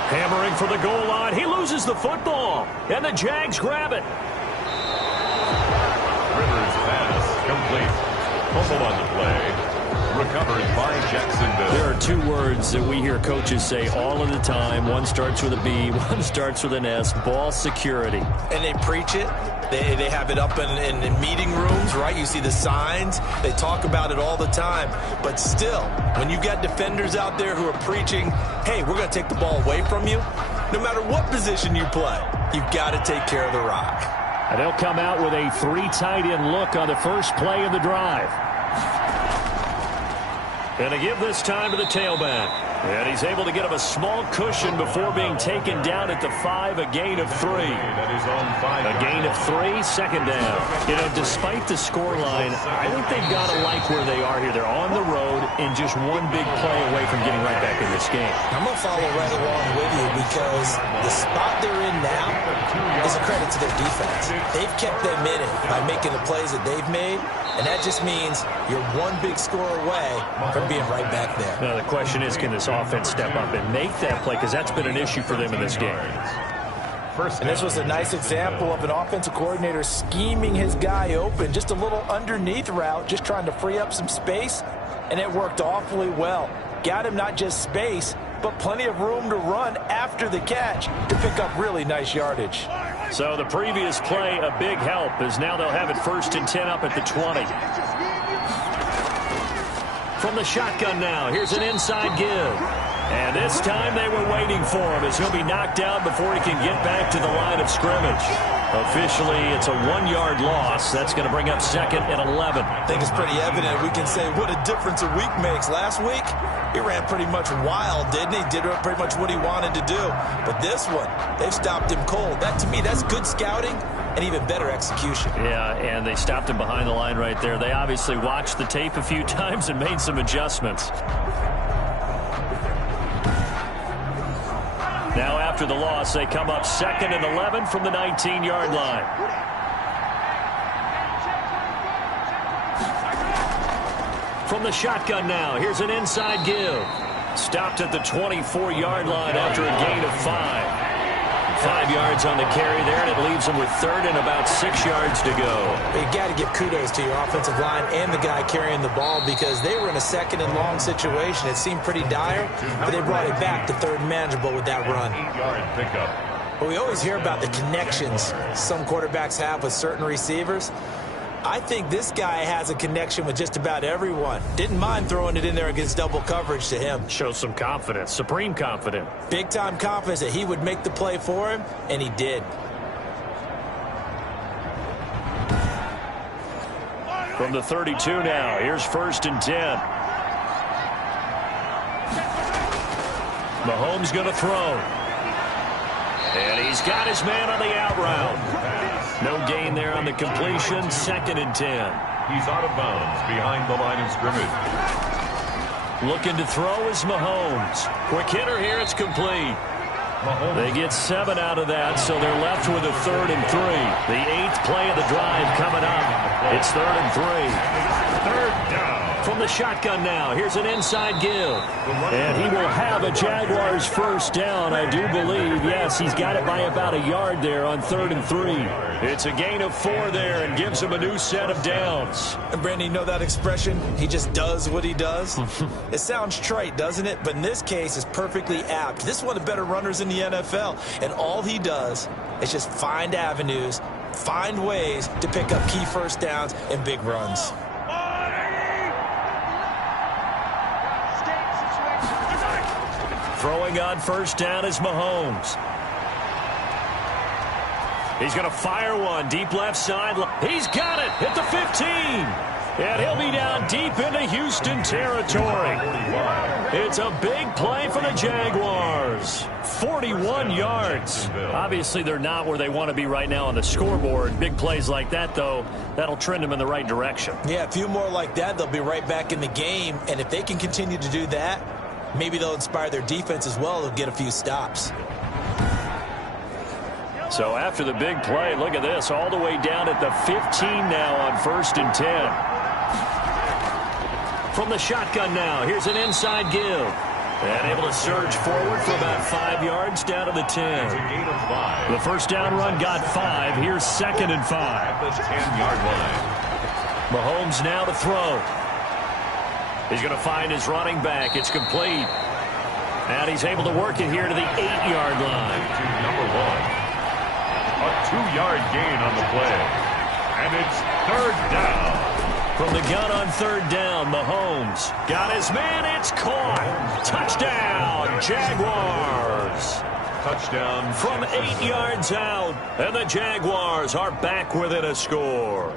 Hammering for the goal line. He loses the football. And the Jags grab it. Rivers pass complete. Fumble on the play. Recovered by Jacksonville. There are 2 words that we hear coaches say all of the time. One starts with a B, one starts with an S. Ball security. And they preach it. They have it up in meeting rooms, right? You see the signs. They talk about it all the time. But still, when you've got defenders out there who are preaching, hey, we're going to take the ball away from you, no matter what position you play, you've got to take care of the rock. And they'll come out with a 3 tight end look on the first play of the drive. And to give this time to the tailback. And he's able to get him a small cushion before being taken down at the 5, a gain of 3. A gain of 3, second down. You know, despite the scoreline, I think they've got to like where they are here. They're on the road and just one big play away from getting right back in this game. I'm going to follow right along with you because the spot they're in now is a credit to their defense. They've kept them in it by making the plays that they've made. And that just means you're one big score away from being right back there. Now, the question is, can this offense step up and make that play? Because that's been an issue for them in this game. And this was a nice example of an offensive coordinator scheming his guy open. Just a little underneath route, just trying to free up some space. And it worked awfully well. Got him not just space, but plenty of room to run after the catch to pick up really nice yardage. So the previous play, a big help, as now they'll have it first and 10 up at the 20. From the shotgun now, here's an inside give. And this time they were waiting for him as he'll be knocked down before he can get back to the line of scrimmage. Officially, it's a 1-yard loss. That's going to bring up second and 11. I think it's pretty evident. We can say what a difference a week makes. Last week, he ran pretty much wild, didn't he? Did pretty much what he wanted to do. But this one, they've stopped him cold. That, to me, that's good scouting and even better execution. Yeah, and they stopped him behind the line right there. They obviously watched the tape a few times and made some adjustments. Now after the loss, they come up second and 11 from the 19-yard line. From the shotgun now, here's an inside give. Stopped at the 24-yard line after a gain of 5. 5 yards on the carry there, and it leaves them with third and about 6 yards to go. You got to give kudos to your offensive line and the guy carrying the ball because they were in a second and long situation. It seemed pretty dire, but they brought it back to third and manageable with that run. 8-yard pickup. But we always hear about the connections some quarterbacks have with certain receivers. I think this guy has a connection with just about everyone. Didn't mind throwing it in there against double coverage to him. Shows some confidence, supreme confidence. Big-time confidence that he would make the play for him, and he did. From the 32 now, here's first and 10. Mahomes going to throw. And he's got his man on the out route. No gain there on the completion, second and 10. He's out of bounds behind the line of scrimmage. Looking to throw is Mahomes. Quick hitter here, it's complete. Mahomes. They get 7 out of that, so they're left with a third and 3. The 8th play of the drive coming up. It's third and 3. Third down. From the shotgun now, here's an inside give. And he will have a Jaguars first down, I do believe. Yes, he's got it by about a yard there on third and 3. It's a gain of 4 there and gives him a new set of downs. And Brandon, you know that expression? He just does what he does? It sounds trite, doesn't it? But in this case, it's perfectly apt. This is one of the better runners in the NFL. And all he does is just find avenues, find ways to pick up key first downs and big runs. Throwing on first down is Mahomes. He's going to fire one deep left side. He's got it at the 15. And he'll be down deep into Houston territory. It's a big play for the Jaguars. 41 yards. Obviously, they're not where they want to be right now on the scoreboard. Big plays like that, though, that'll trend them in the right direction. Yeah, a few more like that, they'll be right back in the game. And if they can continue to do that, maybe they'll inspire their defense as well. They'll get a few stops. So after the big play, look at this, all the way down at the 15 now on first and 10. From the shotgun now, here's an inside give. And able to surge forward for about 5 yards down to the 10. It's a gain of 5. The first down run got 5. Here's second and 5. At the 10-yard line. Mahomes now to throw. He's going to find his running back. It's complete. And he's able to work it here to the 8-yard line. To number 1. A 2-yard gain on the play. And it's third down. From the gun on third down, Mahomes got his man. It's caught. Touchdown, Jaguars. Touchdown. From 8 yards out. And the Jaguars are back within a score.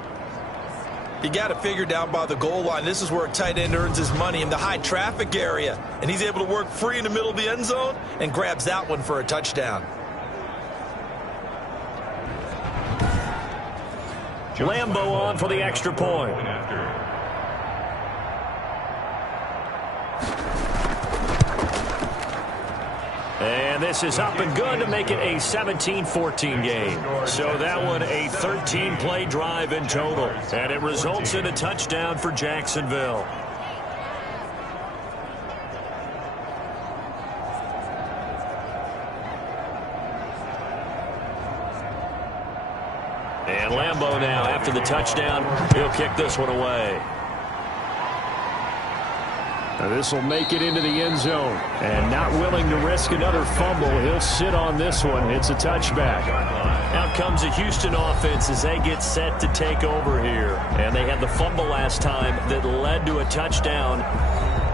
You got to figure down by the goal line. This is where a tight end earns his money in the high traffic area. And he's able to work free in the middle of the end zone and grabs that one for a touchdown. Lambo on for the extra point. And this is up and good to make it a 17-14 game. So that one a 13-play drive in total. And it results in a touchdown for Jacksonville. And Lambo now, after the touchdown, he'll kick this one away. Now this will make it into the end zone. And not willing to risk another fumble, he'll sit on this one. It's a touchback. Out comes the Houston offense as they get set to take over here. And they had the fumble last time that led to a touchdown.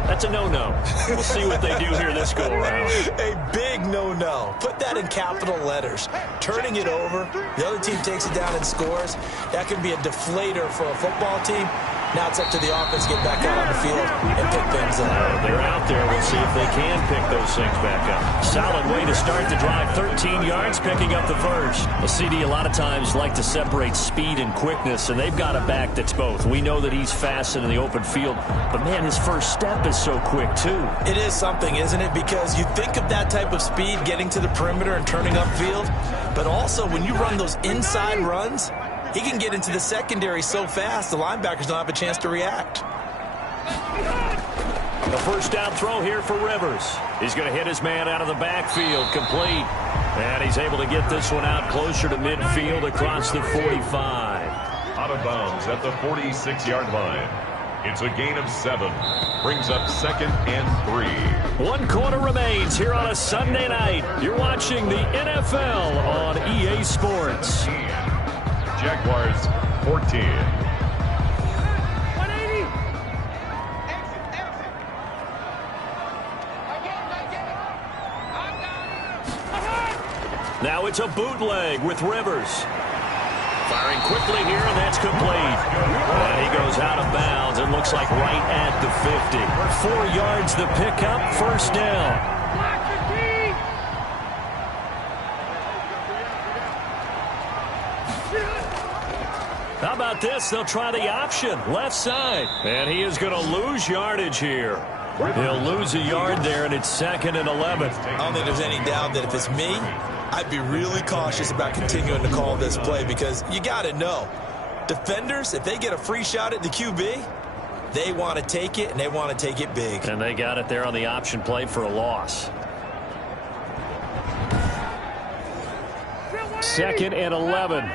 That's a no-no. We'll see what they do here this go-around. A big no-no. though. Put that in capital letters. Turning it over, the other team takes it down and scores. That can be a deflator for a football team. Now it's up to the offense to get back out on the field and pick things up. They're out there. We'll see if they can pick those things back up. Solid way to start the drive. 13 yards, picking up the first. A CD a lot of times like to separate speed and quickness, and they've got a back that's both. We know that he's fast in the open field, but, man, his first step is so quick, too. It is something, isn't it? Because you think of that type of speed getting to the perimeter and turning upfield, but also when you run those inside runs, he can get into the secondary so fast the linebackers don't have a chance to react. The first down throw here for Rivers. He's going to hit his man out of the backfield, complete. And he's able to get this one out closer to midfield across the 45. Out of bounds at the 46-yard line. It's a gain of 7. Brings up 2nd and 3. 1 quarter remains here on a Sunday night. You're watching the NFL on EA Sports. Jaguars 14. Now it's a bootleg with Rivers. Firing quickly here, and that's complete. And he goes out of bounds. It looks like right at the 50. 4 yards the pickup, first down. How about this? They'll try the option, left side. And he is going to lose yardage here. He'll lose a yard there, and it's 2nd and 11. I don't think there's any doubt that if it's me, I'd be really cautious about continuing to call this play because you got to know, defenders, if they get a free shot at the QB, they want to take it, and they want to take it big. And they got it there on the option play for a loss. 2nd and 11.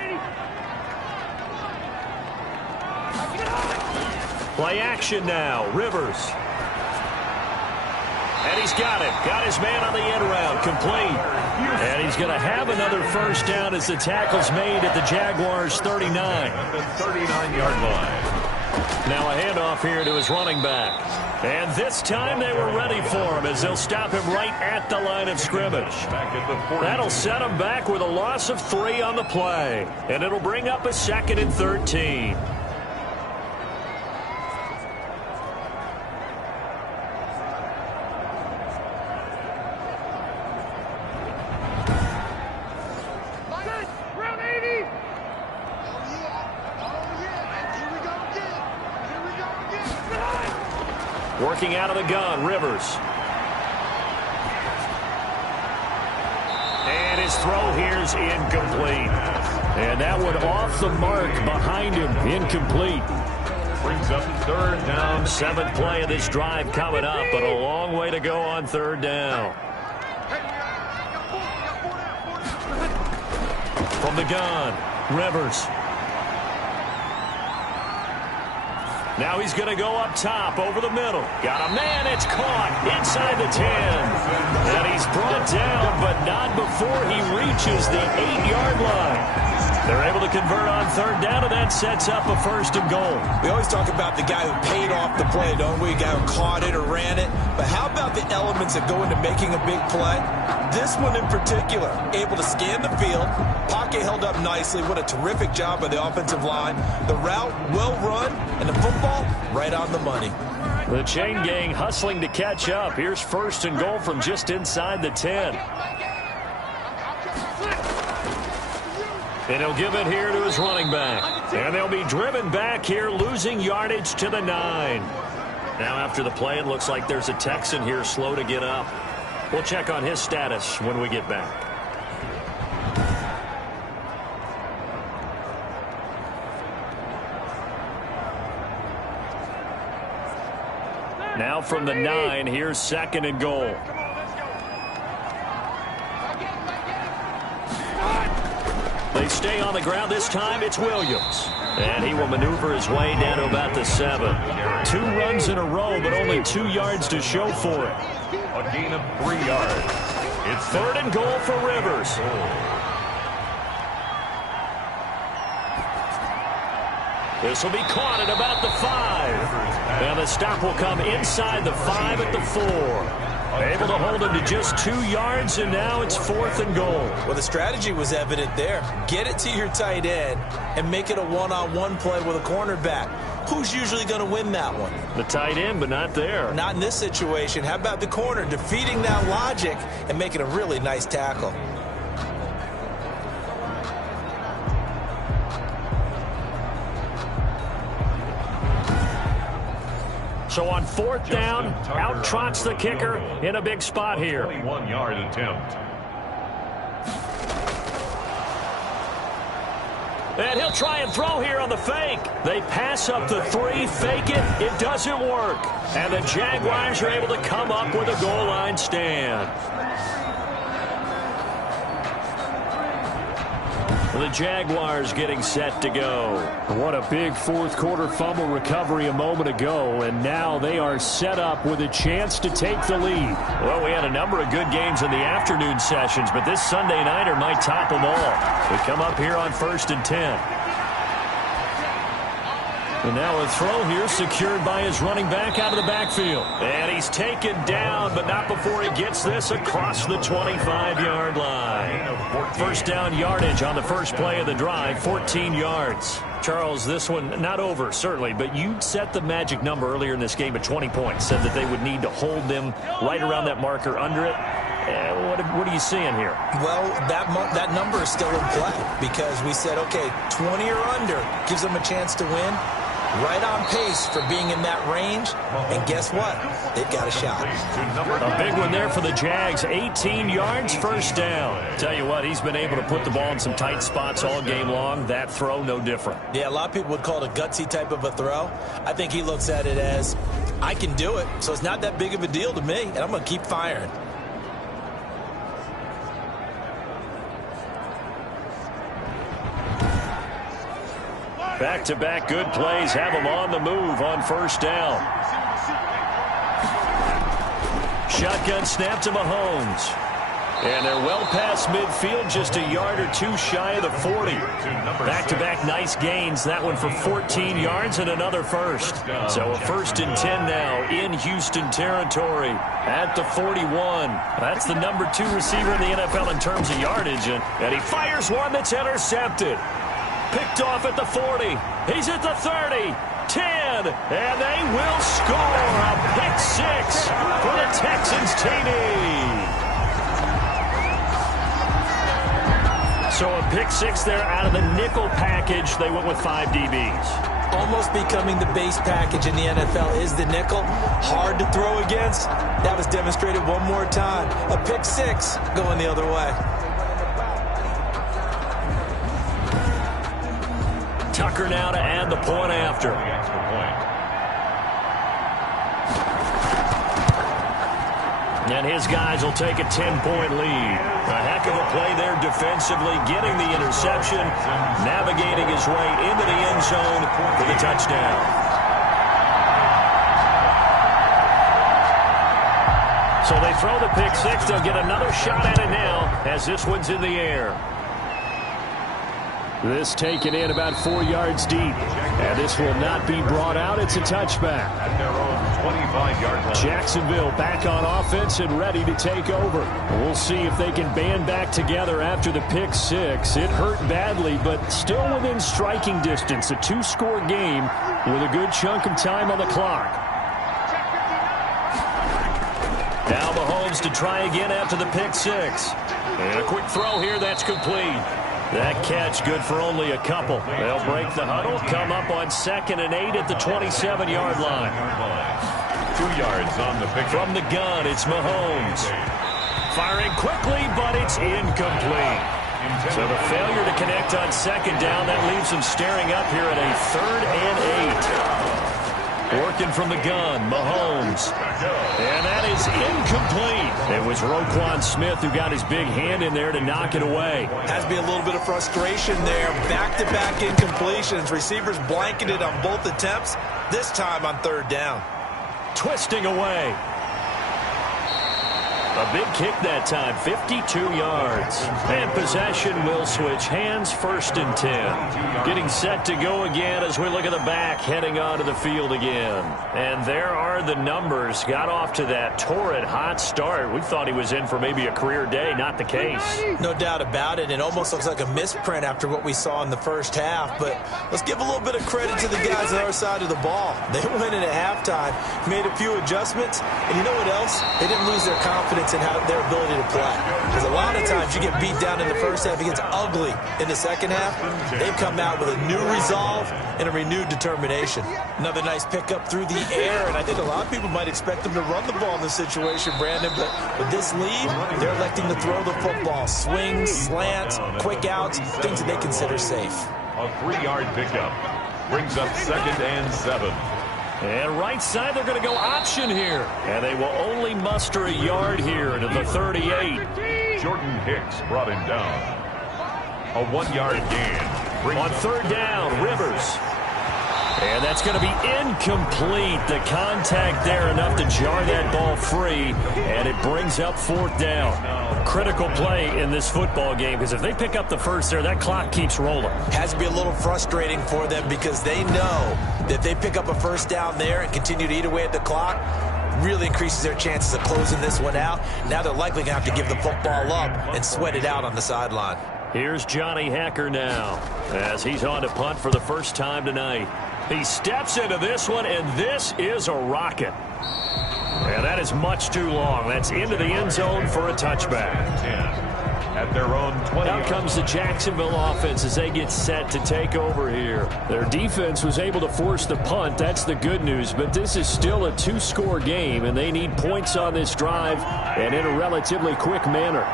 Play action now. Rivers. And he's got it. Got his man on the end route. Complete. And he's going to have another first down as the tackle's made at the Jaguars' 39. At the 39-yard line. Now a handoff here to his running back. And this time they were ready for him as they'll stop him right at the line of scrimmage. Back at the 40. That'll set him back with a loss of 3 on the play. And it'll bring up a 2nd and 13. Working out of the gun, Rivers. And his throw here's incomplete. And that one off the mark behind him, incomplete. Brings up 3rd down. 7th play of this drive coming up, but a long way to go on 3rd down. From the gun, Rivers. Now he's going to go up top over the middle. Got a man. It's caught inside the 10. And he's brought down, but not before he reaches the 8-yard line. They're able to convert on 3rd down, and that sets up a 1st and goal. We always talk about the guy who paid off the play, don't we? The guy who caught it or ran it. But how about the elements that go into making a big play? This one in particular, able to scan the field. Pocket held up nicely. What a terrific job by the offensive line. The route, well run, and the football, right on the money. The chain gang hustling to catch up. Here's 1st and goal from just inside the 10. And he'll give it here to his running back. And they'll be driven back here, losing yardage to the 9. Now after the play, it looks like there's a Texan here slow to get up. We'll check on his status when we get back. Now from the 9, here's 2nd and goal. They stay on the ground. This time it's Williams. And he will maneuver his way down to about the 7. 2 runs in a row, but only 2 yards to show for it. A gain of 3 yards. It's 3rd and goal for Rivers. This will be caught at about the 5. And the stop will come inside the 5 at the 4. Able to hold him to just 2 yards, and now it's 4th and goal. Well, the strategy was evident there. Get it to your tight end and make it a one-on-one play with a cornerback. Who's usually going to win that one? The tight end, but not there. Not in this situation. How about the corner defeating that logic and making a really nice tackle? So on 4th down, out trots the kicker in a big spot here. 21-yard attempt. And he'll try and throw here on the fake. They pass up the 3, fake it. It doesn't work. And the Jaguars are able to come up with a goal line stand. The Jaguars getting set to go. What a big fourth quarter fumble recovery a moment ago, and now they are set up with a chance to take the lead. Well, we had a number of good games in the afternoon sessions, but this Sunday nighter might top them all. We come up here on 1st and 10. And now a throw here secured by his running back out of the backfield. And he's taken down, but not before he gets this across the 25-yard line. 1st down yardage on the first play of the drive, 14 yards. Charles, this one not over, certainly, but you set the magic number earlier in this game at 20 points. Said that they would need to hold them right around that marker under it. What are you seeing here? Well, that number is still in play because we said, okay, 20 or under gives them a chance to win. Right on pace for being in that range. And guess what? They've got a shot. A big one there for the Jags. 18 yards, 1st down. Tell you what, he's been able to put the ball in some tight spots all game long. That throw, no different. Yeah, a lot of people would call it a gutsy type of a throw. I think he looks at it as, I can do it, so it's not that big of a deal to me, and I'm going to keep firing. Back-to-back good plays have him on the move on 1st down. Shotgun snap to Mahomes. And they're well past midfield, just a yard or 2 shy of the 40. Back-to-back nice gains. That one for 14 yards and another first. So a 1st and 10 now in Houston territory at the 41. That's the number 2 receiver in the NFL in terms of yardage. And he fires one that's intercepted. Picked off at the 40. He's at the 30. 10. And they will score a pick 6 for the Texans TD. So a pick 6 there out of the nickel package. They went with 5 DBs. Almost becoming the base package in the NFL is the nickel. Hard to throw against. That was demonstrated one more time. A pick 6 going the other way. Tucker now to add the point after. And his guys will take a 10-point lead. A heck of a play there defensively, getting the interception, navigating his way into the end zone for the touchdown. So they throw the pick 6. They'll get another shot at it now as this one's in the air. This taken in about 4 yards deep. And this will not be brought out. It's a touchback. At their own 25-yard line. Jacksonville back on offense and ready to take over. We'll see if they can band back together after the pick 6. It hurt badly, but still within striking distance. A 2-score game with a good chunk of time on the clock. Now Mahomes to try again after the pick 6. And a quick throw here that's complete. That catch good for only a couple. They'll break the huddle, come up on 2nd and 8 at the 27-yard line. 2 yards on the pick. From the gun, it's Mahomes. Firing quickly, but it's incomplete. So the failure to connect on 2nd down, that leaves them staring up here at a 3rd and 8. Working from the gun, Mahomes. And that is incomplete. It was Roquan Smith who got his big hand in there to knock it away. Has to be a little bit of frustration there. Back-to-back incompletions. Receivers blanketed on both attempts, this time on 3rd down. Twisting away. A big kick that time, 52 yards. And possession will switch hands, 1st and 10. Getting set to go again as we look at the back, heading onto the field again. And there are the numbers. Got off to that torrid hot start. We thought he was in for maybe a career day. Not the case. No doubt about it. It almost looks like a misprint after what we saw in the first half. But let's give a little bit of credit to the guys on our side of the ball. They went in at halftime, made a few adjustments, and you know what else? They didn't lose their confidence in their ability to play. Because a lot of times you get beat down in the first half, it gets ugly in the second half. They've come out with a new resolve and a renewed determination. Another nice pickup through the air, and I think a lot of people might expect them to run the ball in this situation, Brandon, but with this lead, they're electing to throw the football. Swings, slants, quick outs, things that they consider safe. A 3-yard pickup brings up 2nd and 7. And right side, they're going to go option here. And they will only muster a yard here to the 38. Jordan Hicks brought him down. A 1-yard gain. On 3rd down, Rivers. And that's going to be incomplete. The contact there enough to jar that ball free. And it brings up 4th down. Critical play in this football game, because if they pick up the first there, that clock keeps rolling. Has to be a little frustrating for them because they know that if they pick up a 1st down there and continue to eat away at the clock, really increases their chances of closing this one out. Now they're likely going to have to give the football up and sweat it out on the sideline. Here's Johnny Hekker now as he's on to punt for the first time tonight. He steps into this one, and this is a rocket. And that is much too long. That's into the end zone for a touchback. 10 at their own 20. Out comes the Jacksonville offense as they get set to take over here. Their defense was able to force the punt. That's the good news. But this is still a 2-score game, and they need points on this drive and in a relatively quick manner.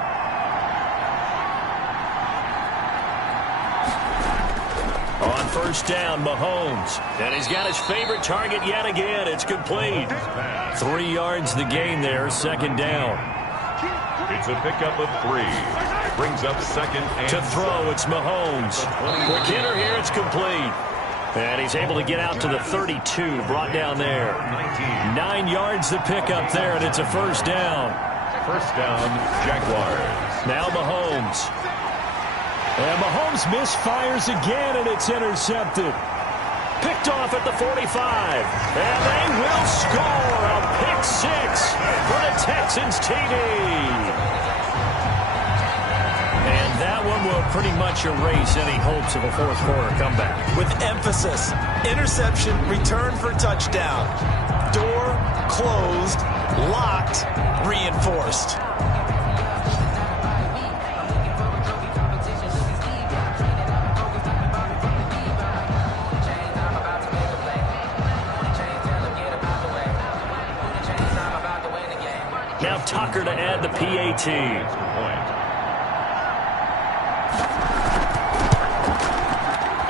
On 1st down, Mahomes. And he's got his favorite target yet again. It's complete. 3 yards the gain there, 2nd down. It's a pickup of 3. Brings up 2nd and to throw, it's Mahomes. Quick hitter here, it's complete. And he's able to get out to the 32, brought down there. 9 yards the pickup there, and it's a 1st down. 1st down, Jaguars. Now Mahomes. And Mahomes misfires again, and it's intercepted. Picked off at the 45. And they will score a pick 6 for the Texans TD. And that one will pretty much erase any hopes of a 4th-quarter comeback. With emphasis, interception, return for touchdown. Door closed, locked, reinforced. Now Tucker to add the PAT.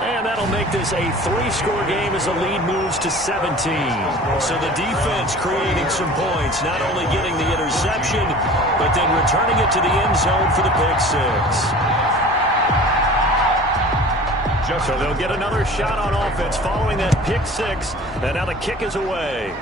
And that'll make this a 3-score game as the lead moves to 17. So the defense creating some points, not only getting the interception, but then returning it to the end zone for the pick 6. So they'll get another shot on offense following that pick 6, and now the kick is away.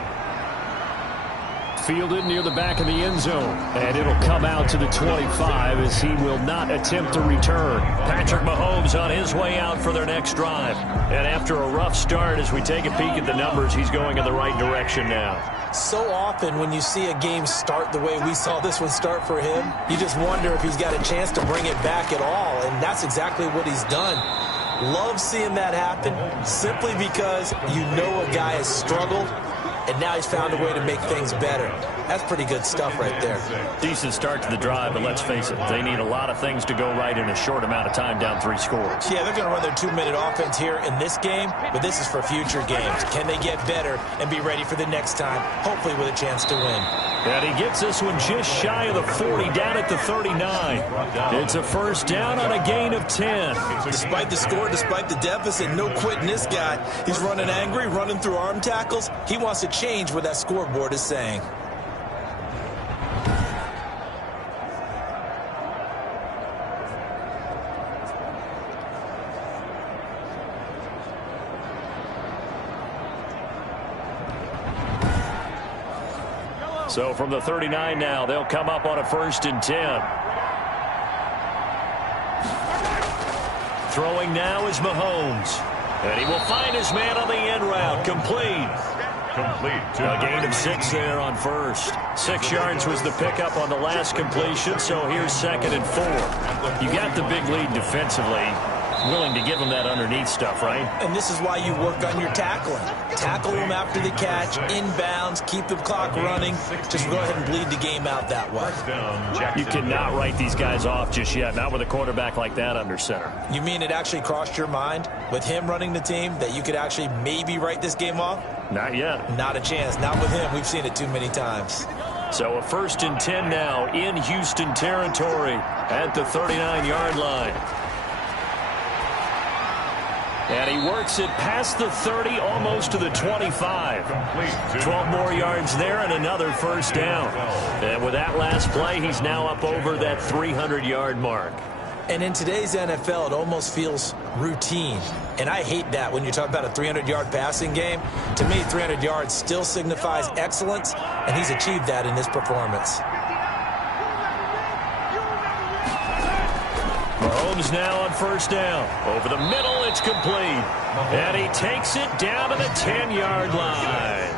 Fielded near the back of the end zone, and it'll come out to the 25 as he will not attempt to return. Patrick Mahomes on his way out for their next drive. And after a rough start, as we take a peek at the numbers, he's going in the right direction now. So often when you see a game start the way we saw this one start for him, you just wonder if he's got a chance to bring it back at all, and that's exactly what he's done. Love seeing that happen simply because you know a guy has struggled, and now he's found a way to make things better. That's pretty good stuff right there. Decent start to the drive, but let's face it, they need a lot of things to go right in a short amount of time, down 3 scores. Yeah, they're going to run their 2-minute offense here in this game, but this is for future games. Can they get better and be ready for the next time, hopefully with a chance to win? And he gets this one just shy of the 40, down at the 39. It's a 1st down on a gain of 10. Despite the score, despite the deficit, no quitting this guy. He's running angry, running through arm tackles. He wants to change what that scoreboard is saying. So from the 39 now, they'll come up on a 1st and 10. Throwing now is Mahomes. And he will find his man on the end route. Complete. A gain of 6 there on 1st. 6 yards was the pickup on the last completion, so here's 2nd and 4. You got the big lead defensively. Willing to give him that underneath stuff, right? And this is why you work on your tackling. Tackle him after the catch, inbounds, keep the clock running. Just go ahead and bleed the game out that way. You cannot write these guys off just yet, not with a quarterback like that under center. You mean it actually crossed your mind with him running the team that you could actually maybe write this game off? Not yet. Not a chance. Not with him. We've seen it too many times. So a 1st and 10 now in Houston territory at the 39-yard line. And he works it past the 30, almost to the 25. 12 more yards there and another 1st down. And with that last play, he's now up over that 300-yard mark. And in today's NFL, it almost feels routine. And I hate that when you talk about a 300-yard passing game. To me, 300 yards still signifies excellence, and he's achieved that in this performance. Mahomes now on 1st down. Over the middle, it's complete. And he takes it down to the 10-yard line.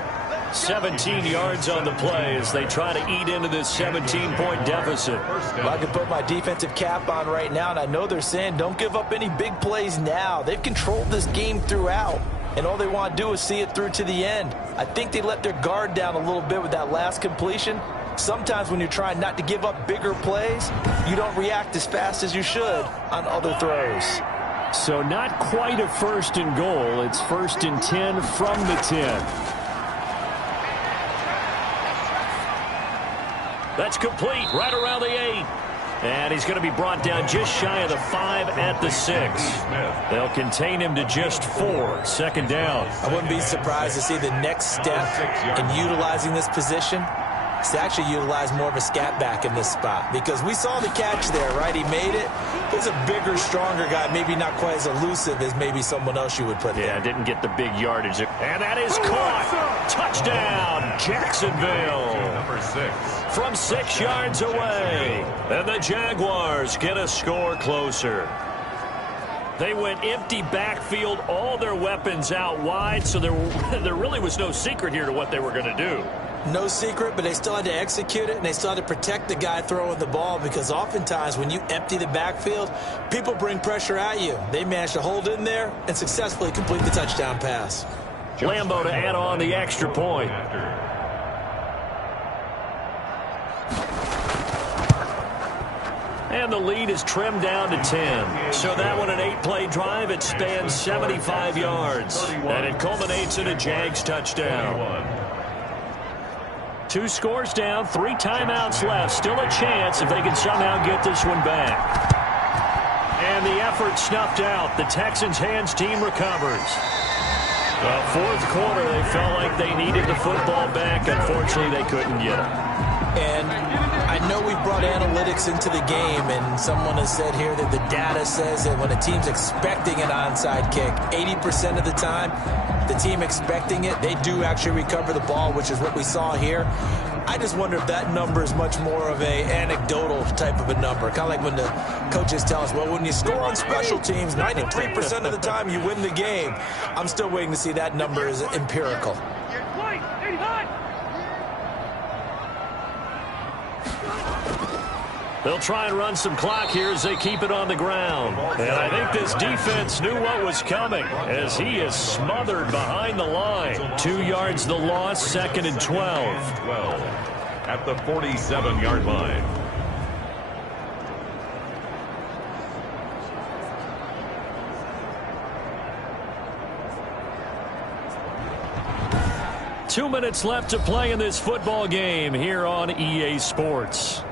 17 yards on the play as they try to eat into this 17-point deficit. Well, I can put my defensive cap on right now, and I know they're saying don't give up any big plays now. They've controlled this game throughout, and all they want to do is see it through to the end. I think they let their guard down a little bit with that last completion. Sometimes when you're trying not to give up bigger plays, you don't react as fast as you should on other throws. So not quite a 1st and goal. It's 1st and 10 from the 10. That's complete right around the 8. And he's going to be brought down just shy of the 5 at the 6. They'll contain him to just 4. 2nd down. I wouldn't be surprised to see the next step in utilizing this position is to actually utilize more of a scat back in this spot, because we saw the catch there, right? He made it. He's a bigger, stronger guy, maybe not quite as elusive as maybe someone else you would put there. Yeah, didn't get the big yardage. And that is caught. Touchdown, Jacksonville. Number 6. From 6 yards away. And the Jaguars get a score closer. They went empty backfield, all their weapons out wide, so there really was no secret here to what they were going to do. No secret, but they still had to execute it, and they still had to protect the guy throwing the ball, because oftentimes when you empty the backfield, people bring pressure at you. They managed to hold in there and successfully complete the touchdown pass. Lambo to add on the extra point. And the lead is trimmed down to 10. So that one, an 8-play drive. It spans 75 yards. And it culminates in a Jags touchdown. 2 scores down, 3 timeouts left. Still a chance if they can somehow get this one back. And the effort snuffed out. The Texans' hands team recovers. Well, 4th quarter, they felt like they needed the football back. Unfortunately, they couldn't get it. And I know we've brought analytics into the game, and someone has said here that the data says that when a team's expecting an onside kick, 80% of the time, the team expecting it, they do actually recover the ball, which is what we saw here. I just wonder if that number is much more of a anecdotal type of a number. Kind of like when the coaches tell us, well, when you score on special teams, 93% of the time you win the game. I'm still waiting to see that number is empirical. They'll try and run some clock here as they keep it on the ground. And I think this defense knew what was coming as he is smothered behind the line. 2 yards the loss, 2nd and 12. At the 47-yard line. Two minutes left to play in this football game here on EA Sports.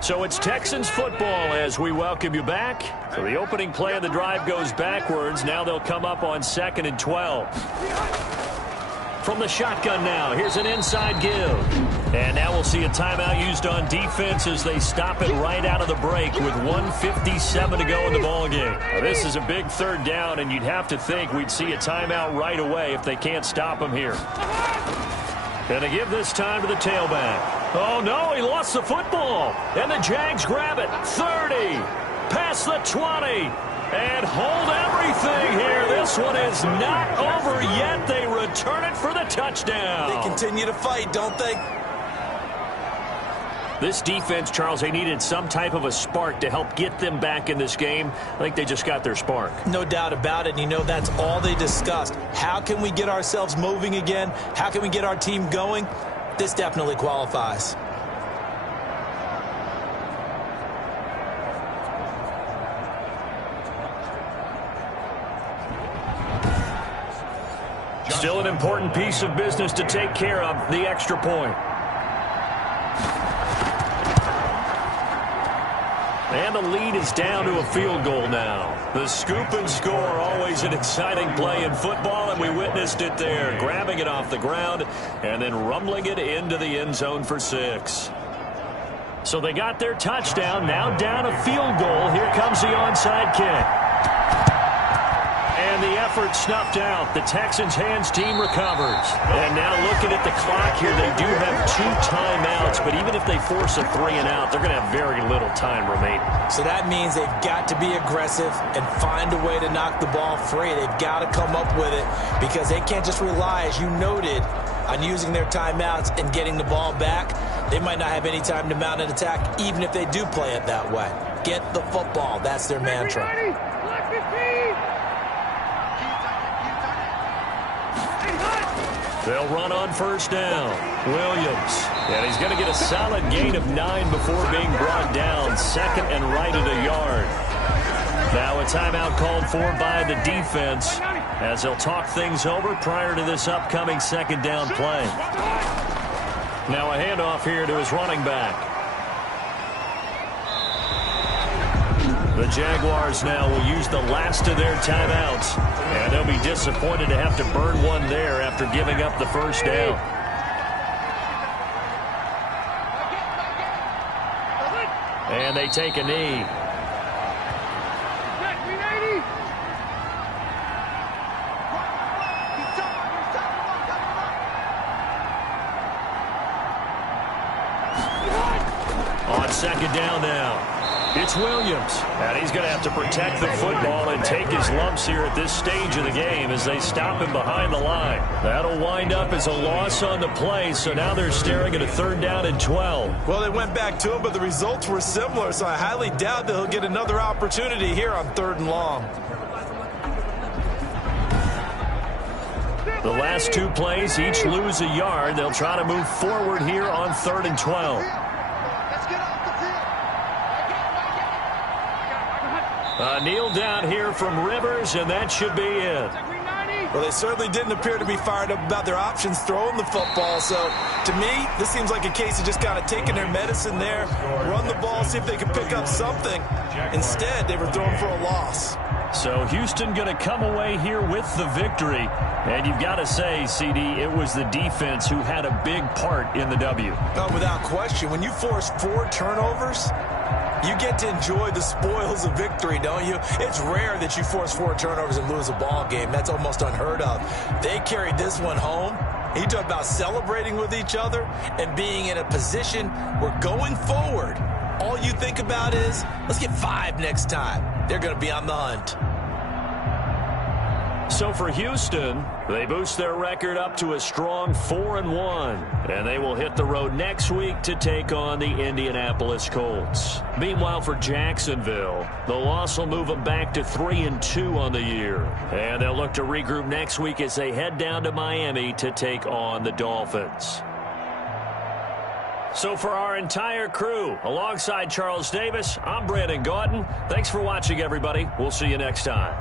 So it's Texans football as we welcome you back. So the opening play of the drive goes backwards. Now they'll come up on 2nd and 12. From the shotgun now, here's an inside give. And now we'll see a timeout used on defense as they stop it right out of the break with 1:57 to go in the ballgame. Now, this is a big 3rd down, and you'd have to think we'd see a timeout right away if they can't stop them here. And they give this time to the tailback. Oh, no, he lost the football. And the Jags grab it. 30. Past the 20. And hold everything here. This one is not over yet. They return it for the touchdown. They continue to fight, don't they? This defense, Charles, they needed some type of a spark to help get them back in this game. I think they just got their spark. No doubt about it. And you know, that's all they discussed. How can we get ourselves moving again? How can we get our team going? This definitely qualifies. Still an important piece of business to take care of, the extra point. And the lead is down to a field goal now. The scoop and score, always an exciting play in football, and we witnessed it there. Grabbing it off the ground and then rumbling it into the end zone for 6. So they got their touchdown, now down a field goal. Here comes the onside kick. And the effort snuffed out. The Texans' hands team recovers. And now looking at the clock here, they do have 2 timeouts, but even if they force a 3-and-out, they're going to have very little time remaining. So that means they've got to be aggressive and find a way to knock the ball free. They've got to come up with it because they can't just rely, as you noted, on using their timeouts and getting the ball back. They might not have any time to mount an attack, even if they do play it that way. Get the football. That's their mantra. They'll run on first down. Williams. And he's going to get a solid gain of 9 before being brought down. Second and right at a yard. Now a timeout called for by the defense as they'll talk things over prior to this upcoming second down play. Now a handoff here to his running back. The Jaguars now will use the last of their timeouts, and they'll be disappointed to have to burn one there after giving up the first down. And they take a knee. On second down now. It's Williams, and he's going to have to protect the football and take his lumps here at this stage of the game as they stop him behind the line. That'll wind up as a loss on the play, so now they're staring at a 3rd down and 12. Well, they went back to him, but the results were similar, so I highly doubt that he'll get another opportunity here on 3rd and long. The last 2 plays each lose a yard. They'll try to move forward here on 3rd and 12. A kneel down here from Rivers, and that should be it. Well, they certainly didn't appear to be fired up about their options throwing the football. So, to me, this seems like a case of just kind of taking their medicine there, run the ball, see if they can pick up something. Instead, they were throwing for a loss. So Houston going to come away here with the victory. And you've got to say, CD, it was the defense who had a big part in the W. Oh, without question. When you force 4 turnovers, you get to enjoy the spoils of victory, don't you? It's rare that you force 4 turnovers and lose a ball game. That's almost unheard of. They carried this one home. You talk about celebrating with each other and being in a position where going forward, all you think about is, let's get 5 next time. They're going to be on the hunt. So for Houston, they boost their record up to a strong 4-1. And they will hit the road next week to take on the Indianapolis Colts. Meanwhile, for Jacksonville, the loss will move them back to 3-2 on the year. And they'll look to regroup next week as they head down to Miami to take on the Dolphins. So for our entire crew, alongside Charles Davis, I'm Brandon Gaudin. Thanks for watching, everybody. We'll see you next time.